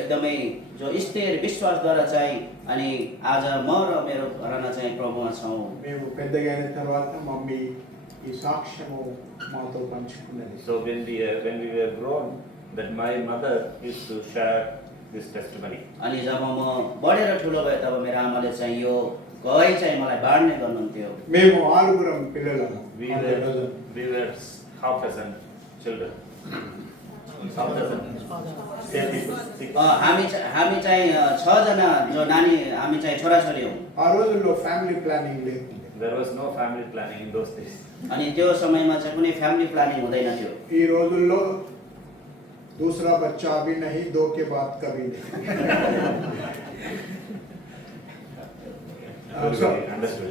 एकदमै जो स्थिर विश्वासद्वारा चाहिँ अनि आज म र मेरो घरना चाहिँ प्रभुमा छौँ। మేము పెద్దగా అయిన తర్వాత మమ్మీ ఈ సాక్ష్యము మాతో పంచుకున్నది. So when we were grown, that my mother used to share this testimony. अनि जब म बढेर ठुलो भएँ तब मेरो आमाले चाहिँ यो गवाई चाहिँ मलाई बाँड्ने गर्नुहुन्थ्यो। మేము ఆరుగురం పిల్లలము. We were half dozen children. Half dozen. 10 people. 6. हामी चाहिँ 6 जना जो नानी हामी चाहिँ छोराछोरी हौँ। ఆ రోజుల్లో ఫ్యామిలీ ప్లానింగ్ లేదు. There was no family planning in those days. अनि त्यो समयमा चाहिँ कुनै फ्यामिली प्लानिङ हुँदैन थियो। ఈ రోజుల్లో दूसरा बच्चा अभी नहीं, 2 के बाद कभी नहीं. Understood.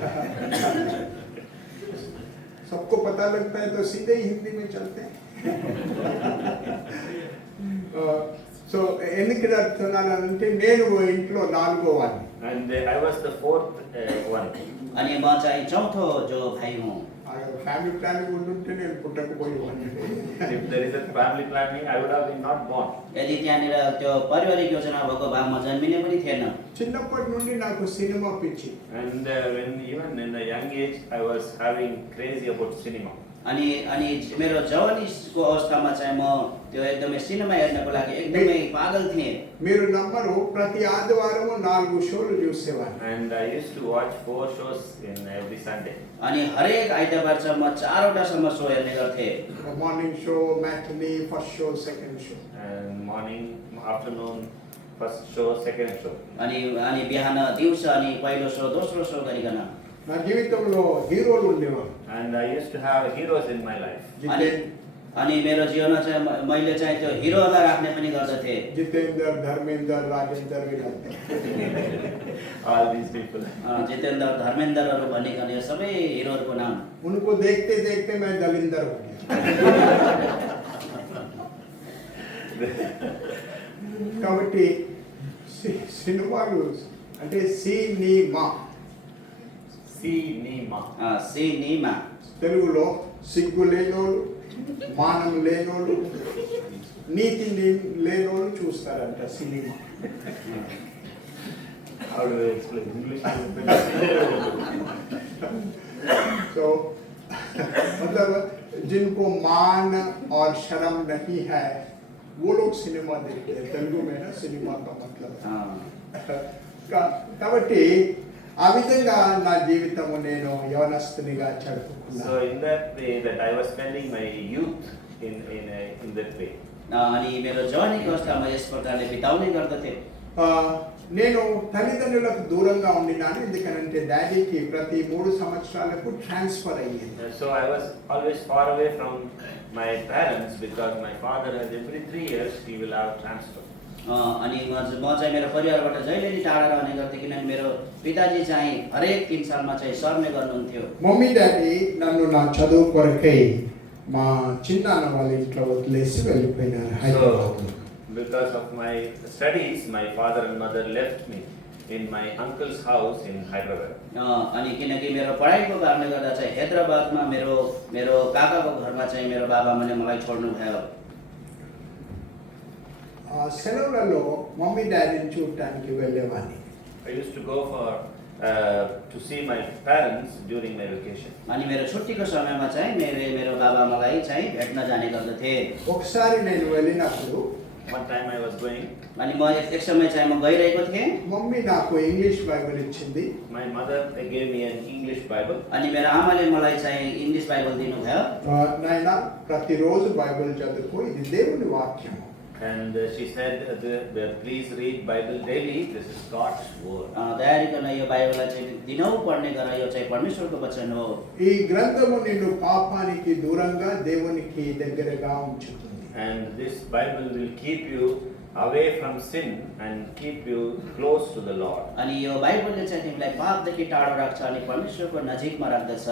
सबको पता लगता है तो सीधे ही हिंदी में चलते हैं. సో ఎందుకు చెప్తున్నానంటే నేను ఇంట్లో 4వ వాడిని. And I was the fourth one. अनि म चाहिँ चौथो जो भाइ हुँ। ఫ్యామిలీ ప్లానింగ్ ఉండుంటే నేను పుట్టకపోయేవాడిని. If there is a family planning, I would have been not born. यदि त्यहाँनिर त्यो पारिवारिक योजना भएको भए म जन्मिने पनि थिएन। చిన్నప్పటి నుండి నాకు సినిమా పిచ్చి. And when even in a young age, I was having crazy about cinema. अनि मेरो जवानीको अवस्थामा चाहिँ म त्यो एकदमै सिनेमा हेर्नको लागि एकदमै पागल थिएँ। మీరు నమ్మరు, ప్రతి ఆదివారం 4 షోలు చూసేవాడిని. And I used to watch 4 shows in every Sunday. अनि हरेक आइतबार चाहिँ म 4वटासम्म सो हेर्ने गर्थेँ। Morning show, matinee, first show, second show. And morning, afternoon, first show, second show. अनि बिहान दिउँसो अनि पहिलो सो दोस्रो सो गरिकन। నా జీవితంలో హీరోలు ఉండేవారు. And I used to have heroes in my life. अनि मेरो जीवनमा चाहिँ मैले चाहिँ त्यो हिरोलाई राख्ने पनि गर्दथे। Jitendra, Dharmendra, Rajendra Virat. All these people. Jitendra, धर्मेन्द्रहरू भनिकन यो सबै हिरोहरूको नाम। उनको देखते देखते मैं दलिंदर हो गया. కాబట్టి సినిమాలు అంటే సినిమా. సినిమా తెలుగులో సిగ్గు లేనోళ్ళు, మానం లేనోళ్ళు, నీతి లేనోళ్ళు చూస్తారంట cinema. How do I explain English? तो मतलब जिनको मान और शर्म नहीं है वो लोग सिनेमा देखते हैं. तेलुगु में ना सिनेमा का मतलब కాబట్టి ఆ విధంగా నా జీవితము నేను యవనస్తునిగా గడుపుకున్నాను. So in that way that I was spending my youth in that way. अनि मेरो जवानीको अवस्थामा यस प्रकारले बिताउने गर्दथे। నేను తల్లిదండ్రులకు దూరంగా ఉండినాను. ఎందుకంటే డాడీకి ప్రతి 3 సంవత్సరాలకు ట్రాన్స్ఫర్ అయ్యింది. So I was always far away from my parents because my father has every 3 years he will have transfer. अनि म चाहिँ मेरो परिवारबाट जहिले नि टाढा रहने गर्थेँ किनभने मेरो पिताजी चाहिँ हरेक 3 सालमा चाहिँ सर्ने गर्नुहुन्थ्यो। మమ్మీ డాడీ నన్ను నా చదువు కొరకై మా చిన్నాన్న వాళ్ళ ఇంట్లో వదిలేసి వెళ్ళిపోయినారు Hyderabad. Because of my studies, my father and mother left me in my uncle's house in Hyderabad. अनि किनकि मेरो पढाइको कारणले गर्दा चाहिँ हैदराबादमा मेरो काकाको घरमा चाहिँ मेरो बाबामाले मलाई छोड्नु भयो। సెలవులలో మమ్మీ డాడీని చూడటానికి వెళ్ళేవాడిని. I used to go to see my parents during my vacation. अनि मेरो छुट्टीको समयमा चाहिँ मेरो बाबाआमालाई चाहिँ भेट्न जाने गर्दथे। ఒకసారి నేను వెళ్ళినప్పుడు One time I was going. अनि म एक समय चाहिँ म गइरहेको थिएँ। మమ్మీ నాకు ఇంగ్లీష్ బైబిల్ ఇచ్చింది. My mother gave me an English Bible. अनि मेरो आमाले मलाई चाहिँ इङ्ग्लिस बाइबल दिनुभयो। నాయనా ప్రతిరోజు బైబిల్ చదువుకో, ఇది దేవుని వాక్యం. And she said, please read Bible daily. This is God's word. दयारिकन यो बाइबललाई चाहिँ दिनौ पढ्ने गर, यो चाहिँ परमेश्वरको वचन हो। ఈ గ్రంథము నిన్ను పాపానికి దూరంగా దేవునికి దగ్గరగా ఉంచుతుంది. And this Bible will keep you away from sin and keep you close to the Lord. अनि यो बाइबलले चाहिँ तिमीलाई पापदेखि टाढो राख्छ अनि परमेश्वरको नजिकमा राख्दछ।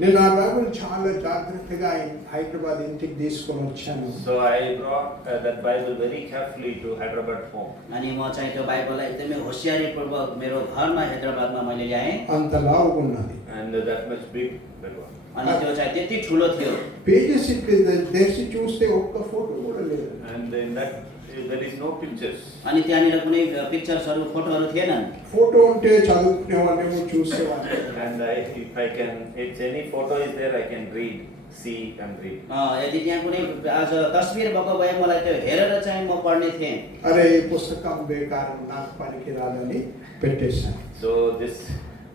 నేను ఆ బైబిల్ చాలా జాగ్రత్తగా హైదరాబాద్ ఇంటికి తీసుకొని వచ్చాను. So I brought that Bible very carefully to Hyderabad home. अनि म चाहिँ त्यो बाइबललाई एकदमै होशियारीपूर्वक मेरो घरमा हैदराबादमा मैले ल्याएँ। అంత లావుగా ఉన్నది. And that much big that one. अनि त्यो चाहिँ त्यति ठुलो थियो। పేజెస్ తెరిచి చూస్తే ఒక్క ఫోటో కూడా లేదు. And in that there is no pictures. अनि त्यहाँनिर कुनै पिक्चर्सहरू फोटोहरू थिएनन्। ఫోటో ఉంటే చదువుకునేవాళ్ళేమో చూసేవాళ్ళు. And if any photo is there, I can read. see and read. यदि त्यहाँ कुनै आज तस्बिर भएको भए मलाई त्यो हेरेर चाहिँ म पढ्ने थिएँ। అరే ఈ పుస్తకం బేకారం నాకు పనికిరాదని పెట్టేశాను. So this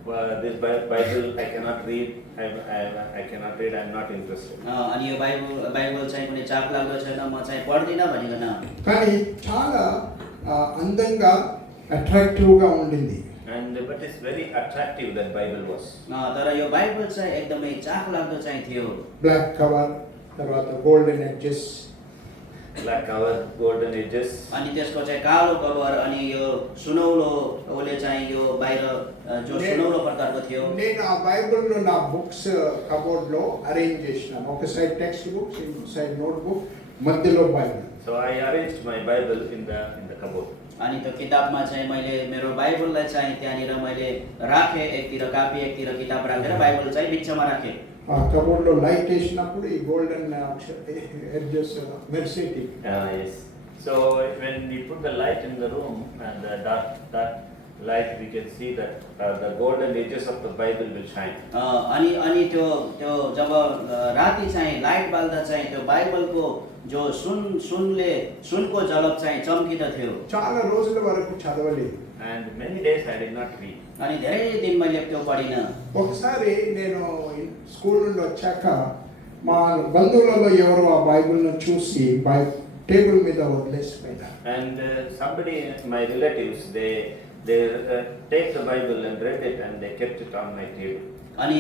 Bible I cannot read. I cannot read. I'm not interested. अनि यो बाइबल चाहिँ कुनै चाप लाग्दो छैन, म चाहिँ पढ्दिनँ भनिकन। కానీ చాలా అందంగా అట్రాక్టివ్గా ఉండింది. But it's very attractive, that Bible was. तर यो बाइबल चाहिँ एकदमै चाख लाग्दो चाहिँ थियो। బ్లాక్ కవర్, తర్వాత golden edges, Black cover, golden edges. अनि त्यसको चाहिँ कालो कभर, अनि यो सुनौलो उसले चाहिँ यो बाहिर जो सुनौलो प्रकारको थियो। నేను ఆ బైబిల్లో నా బుక్స్ కబోర్డ్లో అరేంజ్ చేసినాను. ఒక సైడ్ టెక్స్ట్ బుక్స్, ఇంకో సైడ్ నోట్ బుక్, మధ్యలో Bible. So I arranged my Bible in the cupboard. अनि त्यो किताबमा चाहिँ मैले मेरो बाइबललाई चाहिँ त्यहाँनिर मैले राखेँ, एकतिर कापी एकतिर किताब राखेर बाइबल चाहिँ बिचमा राखेँ। ఆ కబోర్డ్లో లైట్ వేసినప్పుడు ఈ గోల్డెన్ ఎడ్జెస్ మెరిసేటి. Yes. So when we put the light in the room and the dark light, we can see that the golden edges of the Bible will shine. अनि त्यो जब राति चाहिँ लाइट बाल्दा चाहिँ त्यो बाइबलको जो सुनको झलक चाहिँ चम्किँदथ्यो। చాలా రోజుల వరకు చదవలేదు. And many days I did not read. अनि धेरै दिन मैले त्यो पढिनँ। ఒకసారి నేను స్కూల్ నుండి వచ్చాక మా బంధువులలో ఎవరు ఆ బైబిల్ను చూసి టేబుల్ మీద వదిలేసిపోయినారు. And somebody, my relatives, they take the Bible and read it and they kept it on my table. अनि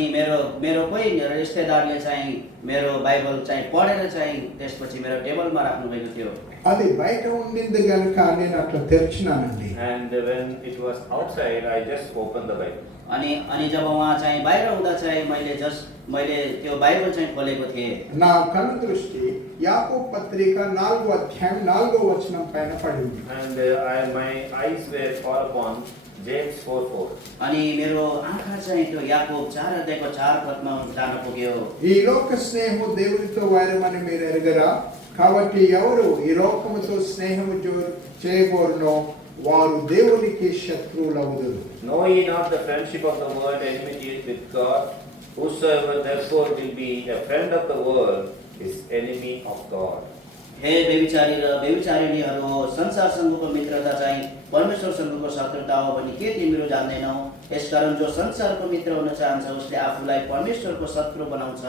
मेरो कोही रिश्तेदारले चाहिँ मेरो बाइबल चाहिँ पढेर चाहिँ त्यसपछि मेरो टेबलमा राख्नु भएको थियो। అది బయట ఉండింది కనుక నేను అట్లా తెరిచినానండి. And when it was outside, I just opened the Bible. अनि जब उहाँ चाहिँ बाहिर हुँदा चाहिँ मैले त्यो बाइबल चाहिँ खोलेको थिएँ। నా కన్ను దృష్టి యాకోబు పత్రిక 4వ అధ్యాయం 4వ వచనం పైన పడింది. And my eyes were fall upon James 4:4. अनि मेरो आँखा चाहिँ त्यो याकोब 4 अध्यायको 4 पदमा जान पुग्यो। ఈ లోక స్నేహము దేవునితో వైరమని మీరు ఎరుగరా, కాబట్టి ఎవరు ఈ లోకముతో స్నేహము చేయబోరునో వారు దేవునికి శత్రువులవుదురు. Know ye not the friendship of the world, enmity with God? Whosoever therefore will be a friend of the world is enemy of God. हे व्यभिचारी र व्यभिचारिणीहरू हो, संसारसँगको मित्रता चाहिँ परमेश्वरसँगको शत्रुता हो भनी के तिमीहरू जान्दैनौ? यसकारण जो संसारको मित्र हुन चाहन्छ उसले आफूलाई परमेश्वरको शत्रु बनाउँछ।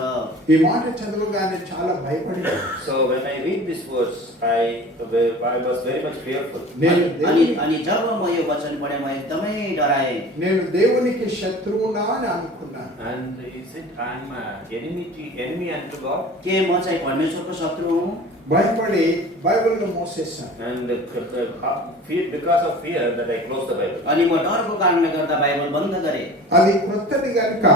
ఈ మాట చదవగానే చాలా భయపడింది. So when I read these words, I was very much fearful. अनि जब म यो वचन पढेँ म एकदमै डराएँ। నేను దేవునికి శత్రువునా అని అనుకున్నాను. And is it I am enemy unto God? के म चाहिँ परमेश्वरको शत्रु हुँ? భయపడి బైబిల్ను మోసేసాను. And because of fear that I closed the Bible. अनि म डरको कारणले गर्दा बाइबल बन्द गरेँ। అది క్రొత్తది కనుక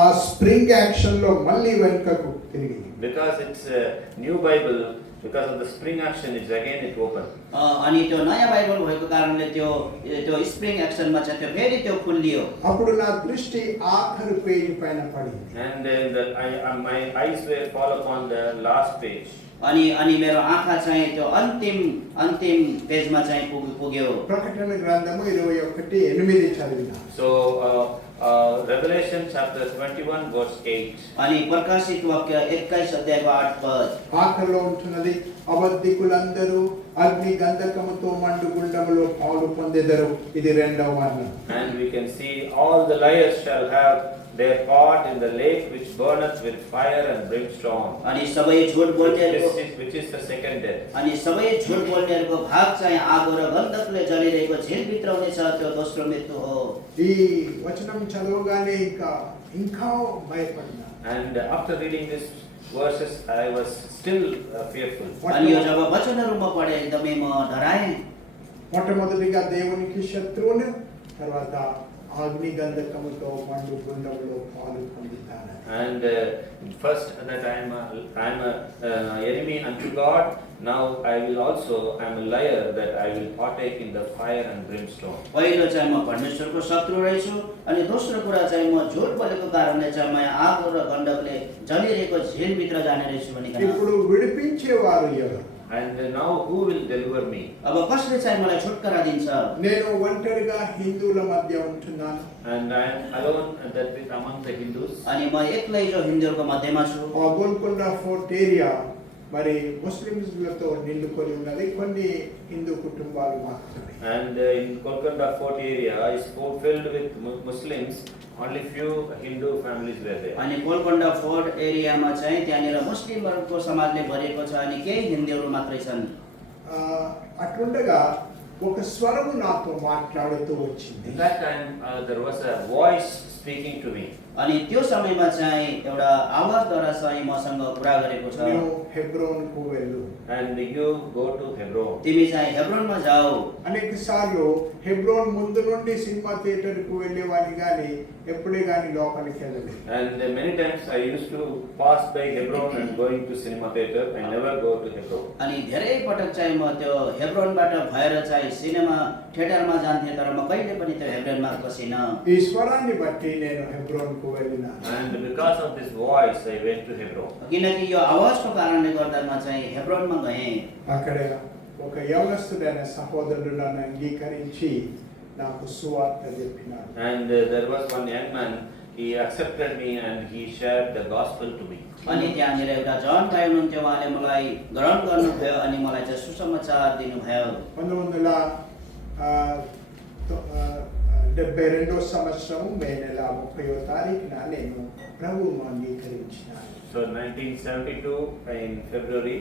ఆ స్ప్రింగ్ యాక్షన్ లో మళ్ళీ వెనుకకు తిరిగింది. Because it's a new Bible, because of the spring action, it's again it opened. अनि त्यो नयाँ बाइबल भएको कारणले त्यो स्प्रिङ एक्सनमा चाहिँ त्यो फेरि त्यो खुलियो। అప్పుడు నా దృష్టి ఆఖరి పేజీ పైన పడింది. And my eyes were fall upon the last page. अनि मेरो आँखा चाहिँ त्यो अन्तिम पेजमा चाहिँ पुग्यो। ప్రకటన గ్రంథము 21:8 చదివిన. So Revelation chapter 21 verse 8. अनि प्रकाशित वाक्य 21 अध्यायको 8 पद ఆఖరిలో ఉంటున్నది, అబద్ధికులందరూ అగ్ని గంధకముతో మండు గుండములో పాలు పొందెదరు. ఇది రెండవ వర్ణం. And we can see all the liars shall have their part in the lake which burneth with fire and brimstone. अनि सबै झुट बोल्नेहरूको Which is the second death. अनि सबै झुट बोल्नेहरूको भाग चाहिँ आगो र गन्धकले जलिरहेको झिलभित्र हुनेछ, त्यो दोस्रो मृत्यु हो। ఈ వచనం చదవగానే ఇంకా భయపడినా. And after reading these verses, I was still fearful. अनि यो जब वचनहरू म पढेँ एकदमै म डराएँ। మొట్టమొదటిగా దేవునికి శత్రువును, తర్వాత అగ్ని గంధకముతో మండు గుండములో పాలు పొందుతాను. And first that I am a enemy unto God. Now I am a liar, that I will partake in the fire and brimstone. पहिलो चाहिँ म परमेश्वरको शत्रु रहेछु, अनि दोस्रो कुरा चाहिँ म झुट बोलेको कारणले चाहिँ म आगो र गण्डकले जलिरहेको झिलभित्र जाने रहेछु भनिकन। ఇప్పుడు విడిపించేవారు ఎవరు? And now who will deliver me? अब कसले चाहिँ मलाई छुटकारा दिन्छ? నేను ఒంటరిగా హిందువుల మధ్య ఉంటున్నాను. And I am alone that with among the Hindus. अनि म एक्लै जो हिन्दूहरूको मध्यमा छु। ఆ గోల్కొండ ఫోర్ట్ ఏరియా మరి ముస్లింలతో నిండుకొని ఉన్నది, కొన్ని హిందూ కుటుంబాలు మాత్రమే. And in Kolkata fort area is filled with Muslims. Only few Hindu families were there. अनि गोलकोण्डा फोर्ट एरियामा चाहिँ त्यहाँनिर मुस्लिमहरूको समाजले भरिएको छ अनि केही हिन्दूहरू मात्रै छन्। అట్లుండగా ఒక స్వరము నాతో మాట్లాడుతూ వచ్చింది. In that time there was a voice speaking to me. अनि त्यो समयमा चाहिँ एउटा आवाजद्वारा चाहिँ मसँग कुरा गरेको छ, నువ్వు హెబ్రోన్కు వెళ్ళు. And you go to Hebron. तिमी चाहिँ हेब्रोनमा जाऊ। అనేక సార్లు హెబ్రోన్ ముందు నుండి సినిమా థియేటర్కు వెళ్ళేవాడిని కానీ ఎప్పుడే కానీ లోపలికి వెళ్ళలేదు. And many times I used to pass by Hebron and going to cinema theater. I never go to Hebron. अनि धेरै पटक चाहिँ म त्यो हेब्रोनबाट भएर चाहिँ सिनेमा थिएटरमा जान्थेँ, तर म कहिले पनि त्यो हेब्रोनमा पसिनँ। ఈ స్వరాన్ని బట్టి నేను హెబ్రోన్కు వెళ్ళినా. And because of this voice I went to Hebron. किनकि यो आवाजको कारणले गर्दा म चाहिँ हेब्रोनमा गएँ। అక్కడ ఒక యవనస్తుడైన సహోదరుడు నన్ను అంగీకరించి నాకు సువార్త చెప్పినాడు. And there was one young man, he accepted me and he shared the gospel to me. अनि त्यहाँनिर एउटा जन भाइ हुनुहुन्थ्यो, उहाँले मलाई ग्रहण गर्नुभयो अनि मलाई चाहिँ सुसमाचार दिनुभयो। 1972 సంవత్సరం మే నెల 30వ తారీఖున నేను ప్రభువును అంగీకరించినాను. So 1972 in February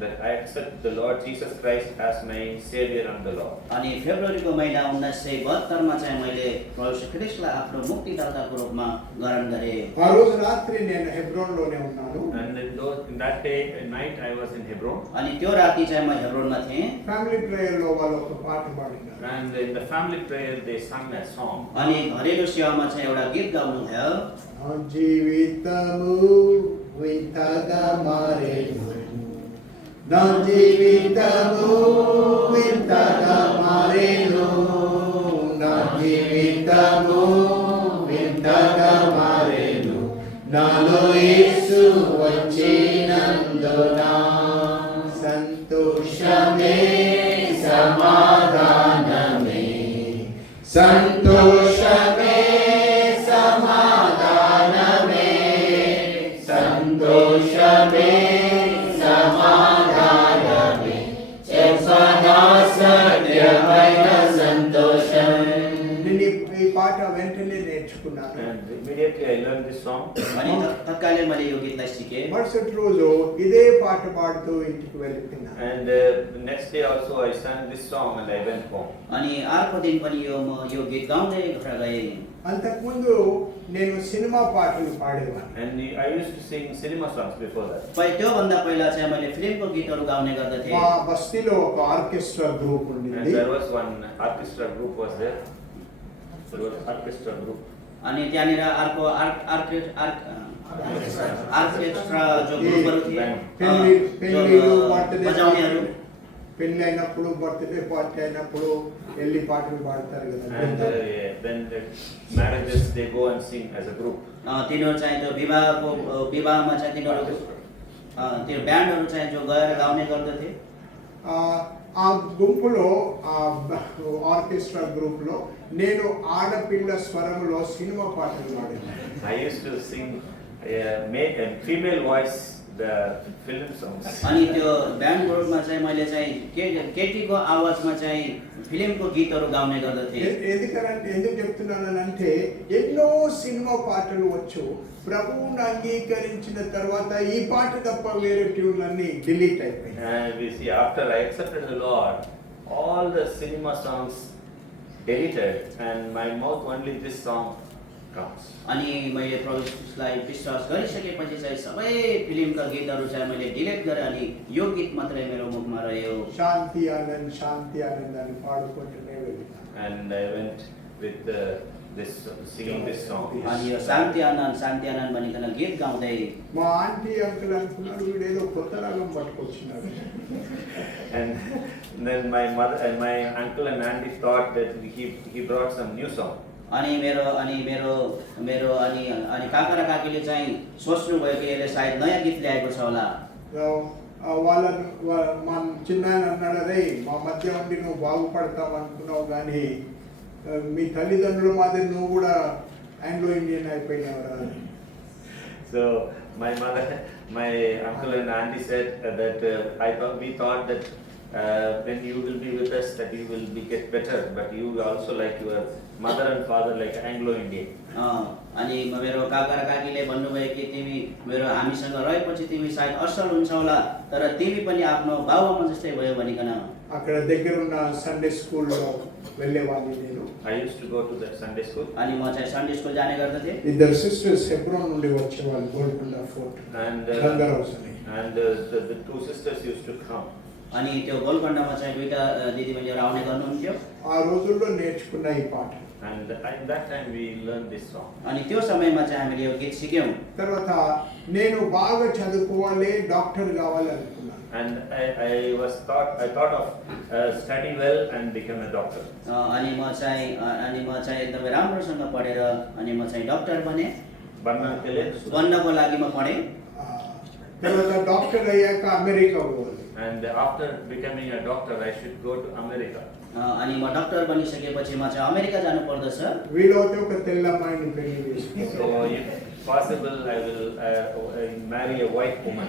that I accept the Lord Jesus Christ as my Savior and the Lord. अनि फेब्रुअरीको महिना 1972 मा चाहिँ मैले प्रभु श्री ख्रीष्टलाई आफ्नो मुक्तिदाताको रूपमा ग्रहण गरेँ। ఆ రోజు రాత్రి నేను హెబ్రోన్లోనే ఉన్నాను. And in that day at night I was in Hebron. अनि त्यो राति चाहिँ म हेब्रोनमा थिएँ। ఫ్యామిలీ ప్రేయర్లో వాళ్ళు ఒక పాట పాడినారు. And in the family prayer they sang a song. अनि घरेलु सेवामा चाहिँ एउटा गीत गाउनुभयो। నా జీవితము వింతగా మారేను, నా జీవితము వింతగా మారేను, నా జీవితము వింతగా మారేను, నాలో యేసు వచ్చినందున సంతోషమే సమాధానమే, సంతోషమే సమాధానమే, సంతోషమే సమాధానమే, చెప్పనా సత్యమైన సంతోషం. నేను ఈ పాట వెంటనే నేర్చుకున్నాను. And immediately I learned this song. अनि तत्कालै मैले यो गीतलाई सिकेँ। మరుసటి రోజు ఇదే పాట పాడుతూ ఇంటికి వెళ్ళిపోయినా. And the next day also I sang this song and I went home. अनि अर्को दिन पनि म यो गीत गाउँदै घर गएँ। అంతకుముందు నేను సినిమా పాటలు పాడేవాడిని. And I used to sing cinema songs before that. त्योभन्दा पहिला चाहिँ मैले फिल्मको गीतहरू गाउने गर्दथेँ। మా బస్తీలో ఒక ఆర్కెస్ట్రా గ్రూప్ And ఉండింది. there was one orchestra group was there. There was orchestra group. अनि त्यहाँनिर अर्को आर्केस्ट्रा जो ग्रुपहरू थिए, పెళ్ళిళ్ళు, బర్త్డే बजाउनेहरू। పెళ్ళి అయినప్పుడు బర్త్డే పార్టీ అయినప్పుడు వెళ్ళి పాటలు పాడతారు కదా. And then the marriages they go and sing as a group. तिनीहरू चाहिँ त्यो विवाहमा चाहिँ तिनीहरू त्यो ब्यान्डहरू चाहिँ जो गएर गाउने गर्दथे। ఆ గుంపులో ఆ ఆర్కెస్ట్రా గ్రూప్ లో నేను ఆడపిల్ల స్వరంలో సినిమా పాటలు పాడాను. I used to sing female voice the film songs. अनि त्यो ब्यान्ड ग्रुपमा चाहिँ मैले चाहिँ केटीको आवाजमा चाहिँ फिल्मको गीतहरू गाउने गर्दथेँ। ఎందుకు చెప్తున్నానంటే ఎన్నో సినిమా పాటలు వచ్చు, ప్రభువుని అంగీకరించిన తర్వాత ఈ పాట తప్ప వేరే ట్యూన్లన్నీ డిలీట్ అయిపోయాయి. And we see after I accepted the Lord, all the cinema songs deleted and my mouth only this song comes. अनि मैले प्रभु यीशुलाई विश्वास गरिसकेपछि चाहिँ सबै फिल्मका गीतहरू चाहिँ मैले डिलिट गरेँ अनि यो गीत मात्रै मेरो मुखमा रह्यो। శాంతి ఆనంద్ అని పాడుకుంటూనే వెళ్ళినా. And I went with singing this song. अनि यो शान्ति आनन्द भनिकन गीत गाउँदै మా ఆంటీ అంకుల్ అనుకున్నారు వీడేదో కొత్త రాగం పట్టుకొచ్చినాడు. And then my mother and my uncle and auntie thought that he brought some new song. अनि मेरो काका र काकीले चाहिँ सोच्नुभयो कि यसले सायद नयाँ गीत ल्याएको छ होला। మా చిన్నాయన అన్నాడు, అరే మా మధ్య ఉండి నువ్వు బాగుపడతావు అనుకున్నావు కానీ మీ తల్లిదండ్రుల మాదిరి నువ్వు కూడా ఆంగ్లో ఇండియన్ అయిపోయినావురా అని. So my mother, my uncle and auntie said that we thought that when you will be with us that you will get better, but you also like your mother and father like Anglo-Indian. अनि मेरो काका र काकीले भन्नुभयो कि तिमी मेरो हामीसँग रहेपछि तिमी सायद असल हुन्छ होला, तर तिमी पनि आफ्नो बाबुआमा जस्तै भयो भनिकन. అక్కడ దగ్గర ఉన్న సండే స్కూల్లో వెళ్ళేవాడిని నేను. I used to go to that Sunday school. अनि म चाहिँ सन्डे स्कुल जाने गर्दथेँ. ఇద్దరు సిస్టర్స్ హెబ్రోన్ నుండి వచ్చేవాళ్ళు గోల్కొండ ఫోర్ట్ And గంగర్ హౌస్ అని. the two sisters used to come. अनि त्यो गोलकोण्डामा चाहिँ दुईटा दिदीबहिनीहरू आउने गर्नुहुन्थ्यो. ఆ రోజుల్లో నేర్చుకున్న ఈ పాట. And in that time we learned this song. अनि त्यो समयमा चाहिँ हामीले यो गीत सिक्यौँ. తర్వాత నేను బాగా చదువుకోవాలి, డాక్టర్ కావాలి అనుకున్నాను. And I thought of study well and become a doctor. अनि म चाहिँ एकदमै राम्रोसँग पढेर अनि म चाहिँ डक्टर बने. बन्नको लागि म पढेँ. తర్వాత డాక్టర్ అయ్యాక అమెరికా పోవాలి. And after becoming a doctor I should go to America. अनि म डक्टर बनिसकेपछि म चाहिँ अमेरिका जानु पर्दछ. వీలైతే ఒక తెల్లమ్మాయిని పెళ్లి చేసుకోవాలి. So if possible I will marry a white woman.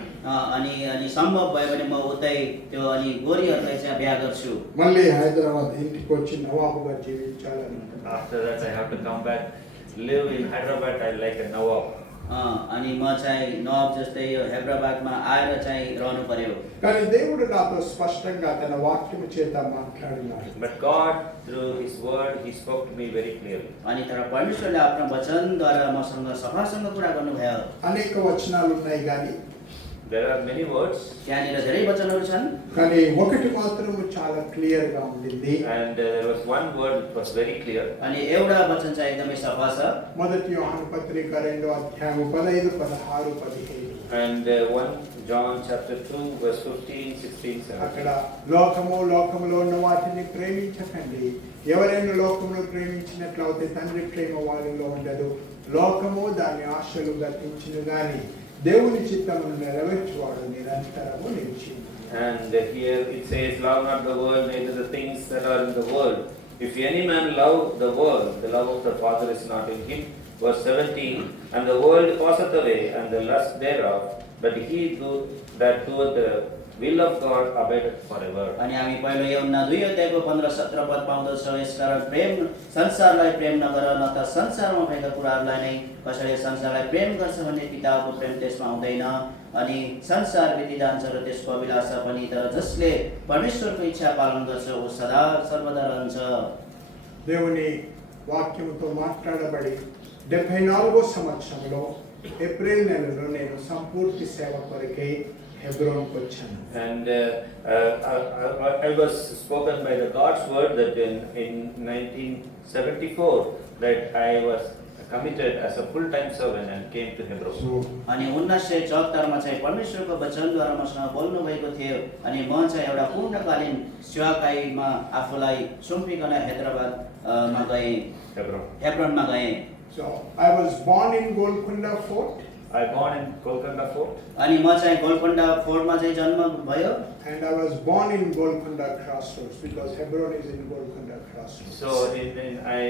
अनि सम्भव भयो भने म उतै त्यो अनि गोरीहरूलाई चाहिँ बिहा गर्छु. మళ్ళీ హైదరాబాద్ ఇంటికి వచ్చి నవాబుగా జీవించాలని. After that I have to come back, live in Hyderabad like a Nawab. अनि म चाहिँ नवाब जस्तै यो हैदराबादमा आएर चाहिँ रहनु पर्यो. కానీ దేవుడు నాతో స్పష్టంగా తన వాక్యము చేత మాట్లాడినాడు. But God through his word he spoke to me very clearly. अनि तर परमेश्वरले आफ्नो वचनद्वारा मसँग सफासँग कुरा गर्नुभयो. అనేక వచనాలు ఉన్నాయి కానీ There are many words. त्यहाँनिर धेरै वचनहरू छन्. కానీ ఒకటి మాత్రం చాలా క్లియర్ గా ఉండింది. And there was one word which was very clear. अनि एउटा वचन चाहिँ एकदमै सफा छ. మొదటి యోహాను పత్రిక 2వ అధ్యాయం 15, 16, 17. And 1 John chapter 2 verse 15, 16, 17. అక్కడ లోకములో ఉన్న వాటిని ప్రేమించకండి. ఎవరైనా లోకమును ప్రేమించినట్లయితే తండ్రి ప్రేమ వారిలో ఉండదు. లోకము దాని ఆశలు గతించును గాని దేవుని చిత్తమును నెరవేర్చువాడు నిరంతరము నిలిచి. And here it says, love not the world, neither the things that are in the world. If any man love the world, the love of the Father is not in him. Verse 17, and the world passeth away, and the lust thereof, but he that doeth the will of God abideth forever. अनि हामी पहिलो यूहन्ना 2 अध्यायको 15-17 पद पाउँदछौँ. यसकारण प्रेम संसारलाई प्रेम नगर, न त संसारमा भएका कुराहरूलाई नै. कसैले संसारलाई प्रेम गर्छ भने पिताको प्रेम त्यसमा हुँदैन. अनि संसार बिति जान्छ र त्यसको अभिलाषा पनि, तर जसले परमेश्वरको इच्छा पालन गर्छ ऊ सदा सर्वदा रहन्छ. దేవుని వాక్యముతో మాట్లాడబడి 74వ సంవత్సరంలో ఏప్రిల్ నెలలో నేను సంపూర్తి సేవ కొరకై హెబ్రోన్కు వచ్చాను. And I was spoken by the God's word that in 1974 that I was committed as a full-time servant and came to Hebron. अनि 1974 मा चाहिँ परमेश्वरको वचनद्वारा मसँग बोल्नु भएको थियो. अनि म चाहिँ एउटा पूर्णकालीन सेवाकाईमा आफूलाई सुम्पिकन हैदराबादमा गएँ, हेब्रोनमा गएँ. So I was born in Golconda Fort. I born in Golconda Fort. अनि म चाहिँ गोलकोण्डा फोर्टमा चाहिँ जन्म भयो. And I was born in Golconda Crossroads because Hebron is in Golconda Crossroads. So I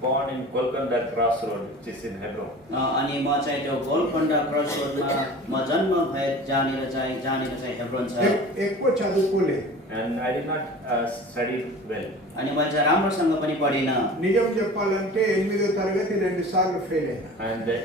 born in Golconda Crossroad, which is in Hebron. अनि म चाहिँ त्यो गोलकोण्डा क्रसरोडमा म जन्म भए जहाँनिर चाहिँ हेब्रोन छ. ఎక్కువ చదువుకోలేదు. And I did not study well. अनि मैले चाहिँ राम्रोसँग पनि पढिनँ. నిజం చెప్పాలంటే 8వ తరగతి 2 సార్లు ఫెయిల్ అయినా. And the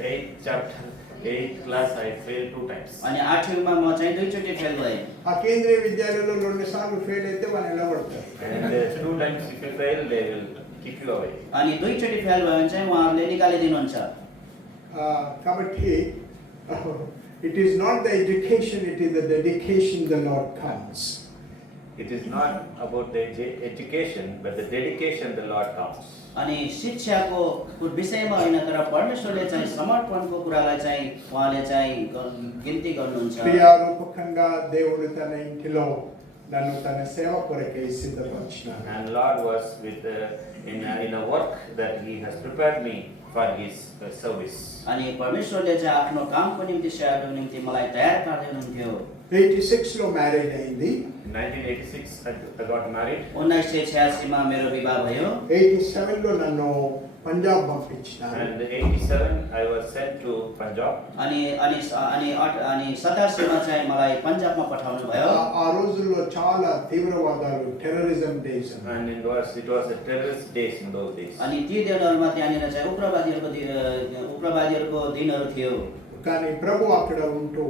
8th class I failed 2 times. अनि 8वीमा म चाहिँ दुईचोटि फेल भएँ. ఆ కేంద్రీయ విద్యాలయంలో 2 సార్లు ఫెయిల్ అయితే వాళ్ళు నిలబడతారు. And 2 times if you fail they will keep you away. अनि दुईचोटि फेल भयो भने चाहिँ उहाँहरूले निकालिदिनुहुन्छ. కాబట్టి it is not the education, it is the dedication the Lord counts. It is not about the education but the dedication the Lord counts. अनि शिक्षाको विषयमा होइन, तर परमेश्वरले चाहिँ समर्पणको कुरालाई चाहिँ उहाँले चाहिँ गिन्ती गर्नुहुन्छ. క్రియారూపకంగా దేవుడు తన ఇంటిలో నన్ను తన సేవ కొరకై సిద్ధపరిచాడు. And Lord was with in a work that he has prepared me for his service. अनि परमेश्वरले चाहिँ आफ्नो कामको निम्ति सेवाको निम्ति मलाई तयार पार्दै हुनुहुन्थ्यो। 86 లో మ్యారేజ్ అయింది. In 1986, I got married. 1986 मा मेरो विवाह भयो 87 లో నన్ను Punjab పంపించినారు. And 87, I was sent to Punjab. अनि अनि अनि अठ- अनि 87 मा चाहिँ मलाई पन्जाबमा पठाउनु भयो। ఆ రోజుల్లో చాలా తీవ్రవాదాలు, terrorism days. And it was a terrorist days in those days. अनि ती दिनहरूमा त्यहाँनिर चाहिँ उग्रवादीहरूको दिनहरू थियो। కానీ ప్రభు అక్కడ ఉంటూ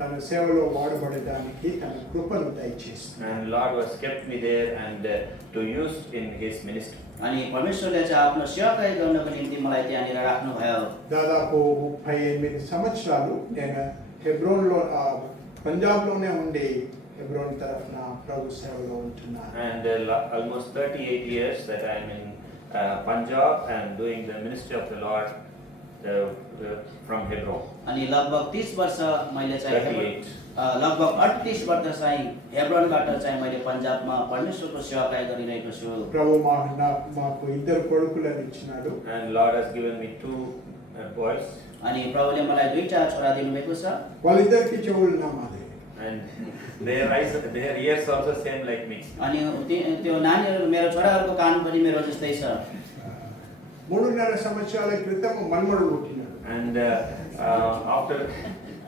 తన సేవలో వాడబడడానికి తన కృపను దయచేస్తాడు. And Lord was kept me there and to use in his ministry. अनि परमेश्वरले चाहिँ आफ्नो सेवाकार्य गर्नको निम्ति मलाई त्यहाँनिर राख्नुभयो। దాదాపు 38 సంవత్సరాలు నేను హెబ్రోన్లో పంజాబ్లోనే ఉండి హెబ్రోన్ తరఫున ప్రభు సేవలో ఉంటున్నాను. And almost 38 years that I am in Punjab and doing the ministry of the Lord from Hebron. अनि लगभग 30 वर्ष मैले चाहिँ 38. लगभग 38 वर्ष चाहिँ हेब्रोनबाट चाहिँ मैले पन्जाबमा परमेश्वरको सेवाकार्य गरिरहेको छु। ప్రభు మాకు ఇద్దరు కొడుకులను ఇచ్చినాడు. And Lord has given me 2 boys. अनि प्रभुले मलाई 2टा छोरा दिनुभएको छ। వాళ్ళిద్దరికి చెవులు నామాదే. And their ears also same like me. अनि त्यो नानीहरू मेरो छोराहरूको कान पनि मेरो जस्तै छ। 3.5 సంవత్సరాల క్రితం మన్మడు పుట్టినాడు. And after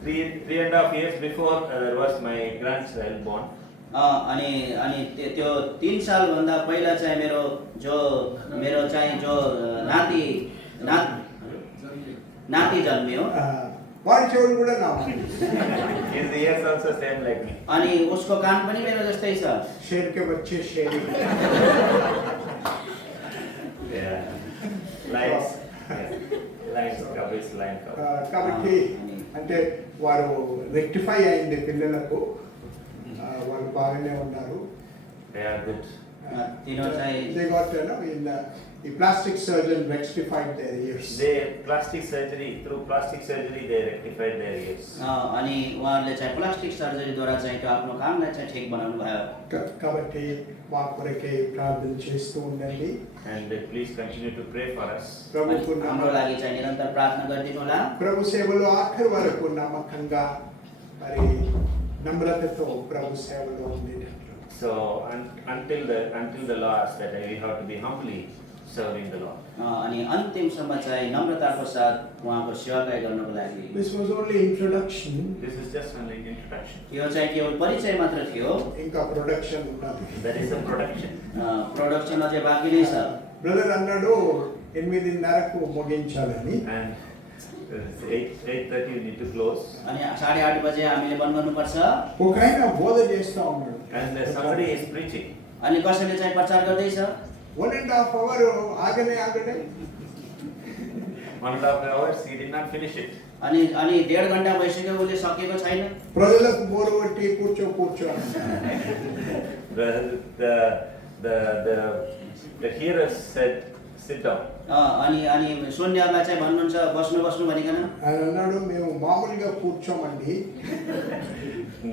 3.5 years before, there was my grandchild born. अनि अनि त्यो 3 साल भन्दा पहिला चाहिँ मेरो चाहिँ जो नाति जन्मियो। వాడి చెవులు కూడా నామాదే. His ears also same like me. अनि उसको कान पनि मेरो जस्तै छ। शेर के बच्चे शेर ही। Yeah. Lines. Yeah. Lines covers line cover. కాబట్టి అంటే వారు రెక్టిఫై అయింది పిల్లలకు. వాళ్ళు బాగానే ఉన్నారు. They are good. तिनीहरू चाहिँ They got the plastic surgeon rectified their ears. Through plastic surgery, they rectified their ears. अनि उहाँहरूले चाहिँ प्लास्टिक सर्जरीद्वारा चाहिँ त्यो आफ्नो कामलाई चाहिँ ठिक बनाउनु भयो। కాబట్టి మా కొరకే ప్రార్థన చేస్తూ ఉండండి. And please continue to pray for us. ప్రభుకు हाम्रो लागि चाहिँ निरन्तर प्रार्थना गरिदिनु होला। ప్రభు సేవలో ఆఖరి వరకు నమ్మకంగా మరి నమ్రతతో ప్రభు సేవలో ఉండేటట్లు. So until the last, that we have to be humbly serving the Lord. अनि अन्तिमसम्म चाहिँ नम्रताको साथ उहाँको सेवाकार्य गर्नको लागि। This was only introduction. This is just an introduction. यो चाहिँ केवल परिचय मात्र थियो। ఇంకా ప్రొడక్షన్ ఉన్నది. That is a production. Production अझै बाँकी नै छ। బ్రదర్ అన్నాడు 8:30కు ముగించాలని. And 8:30 we need to close. अनि 8:30 बजे हामीले बन्द गर्नुपर्छ। ఒక ఆయన బోధ చేస్తా ఉన్నాడు. And somebody is preaching. अनि कसैले चाहिँ प्रचार गर्दैछ। 1.5 hour ఆగనే 1.5 hours, he did not finish it. अनि 1.5 घण्टा भइसक्यो उसले सकेको छैन। ప్రజలకు బోరు కొట్టి కూర్చో The hearers said, sit down. अनि सुन्नेहरूलाई चाहिँ भन्नुहुन्छ बस्नु भनिकन। ఆయన అన్నాడు మేము మామూలుగా కూర్చోమండి.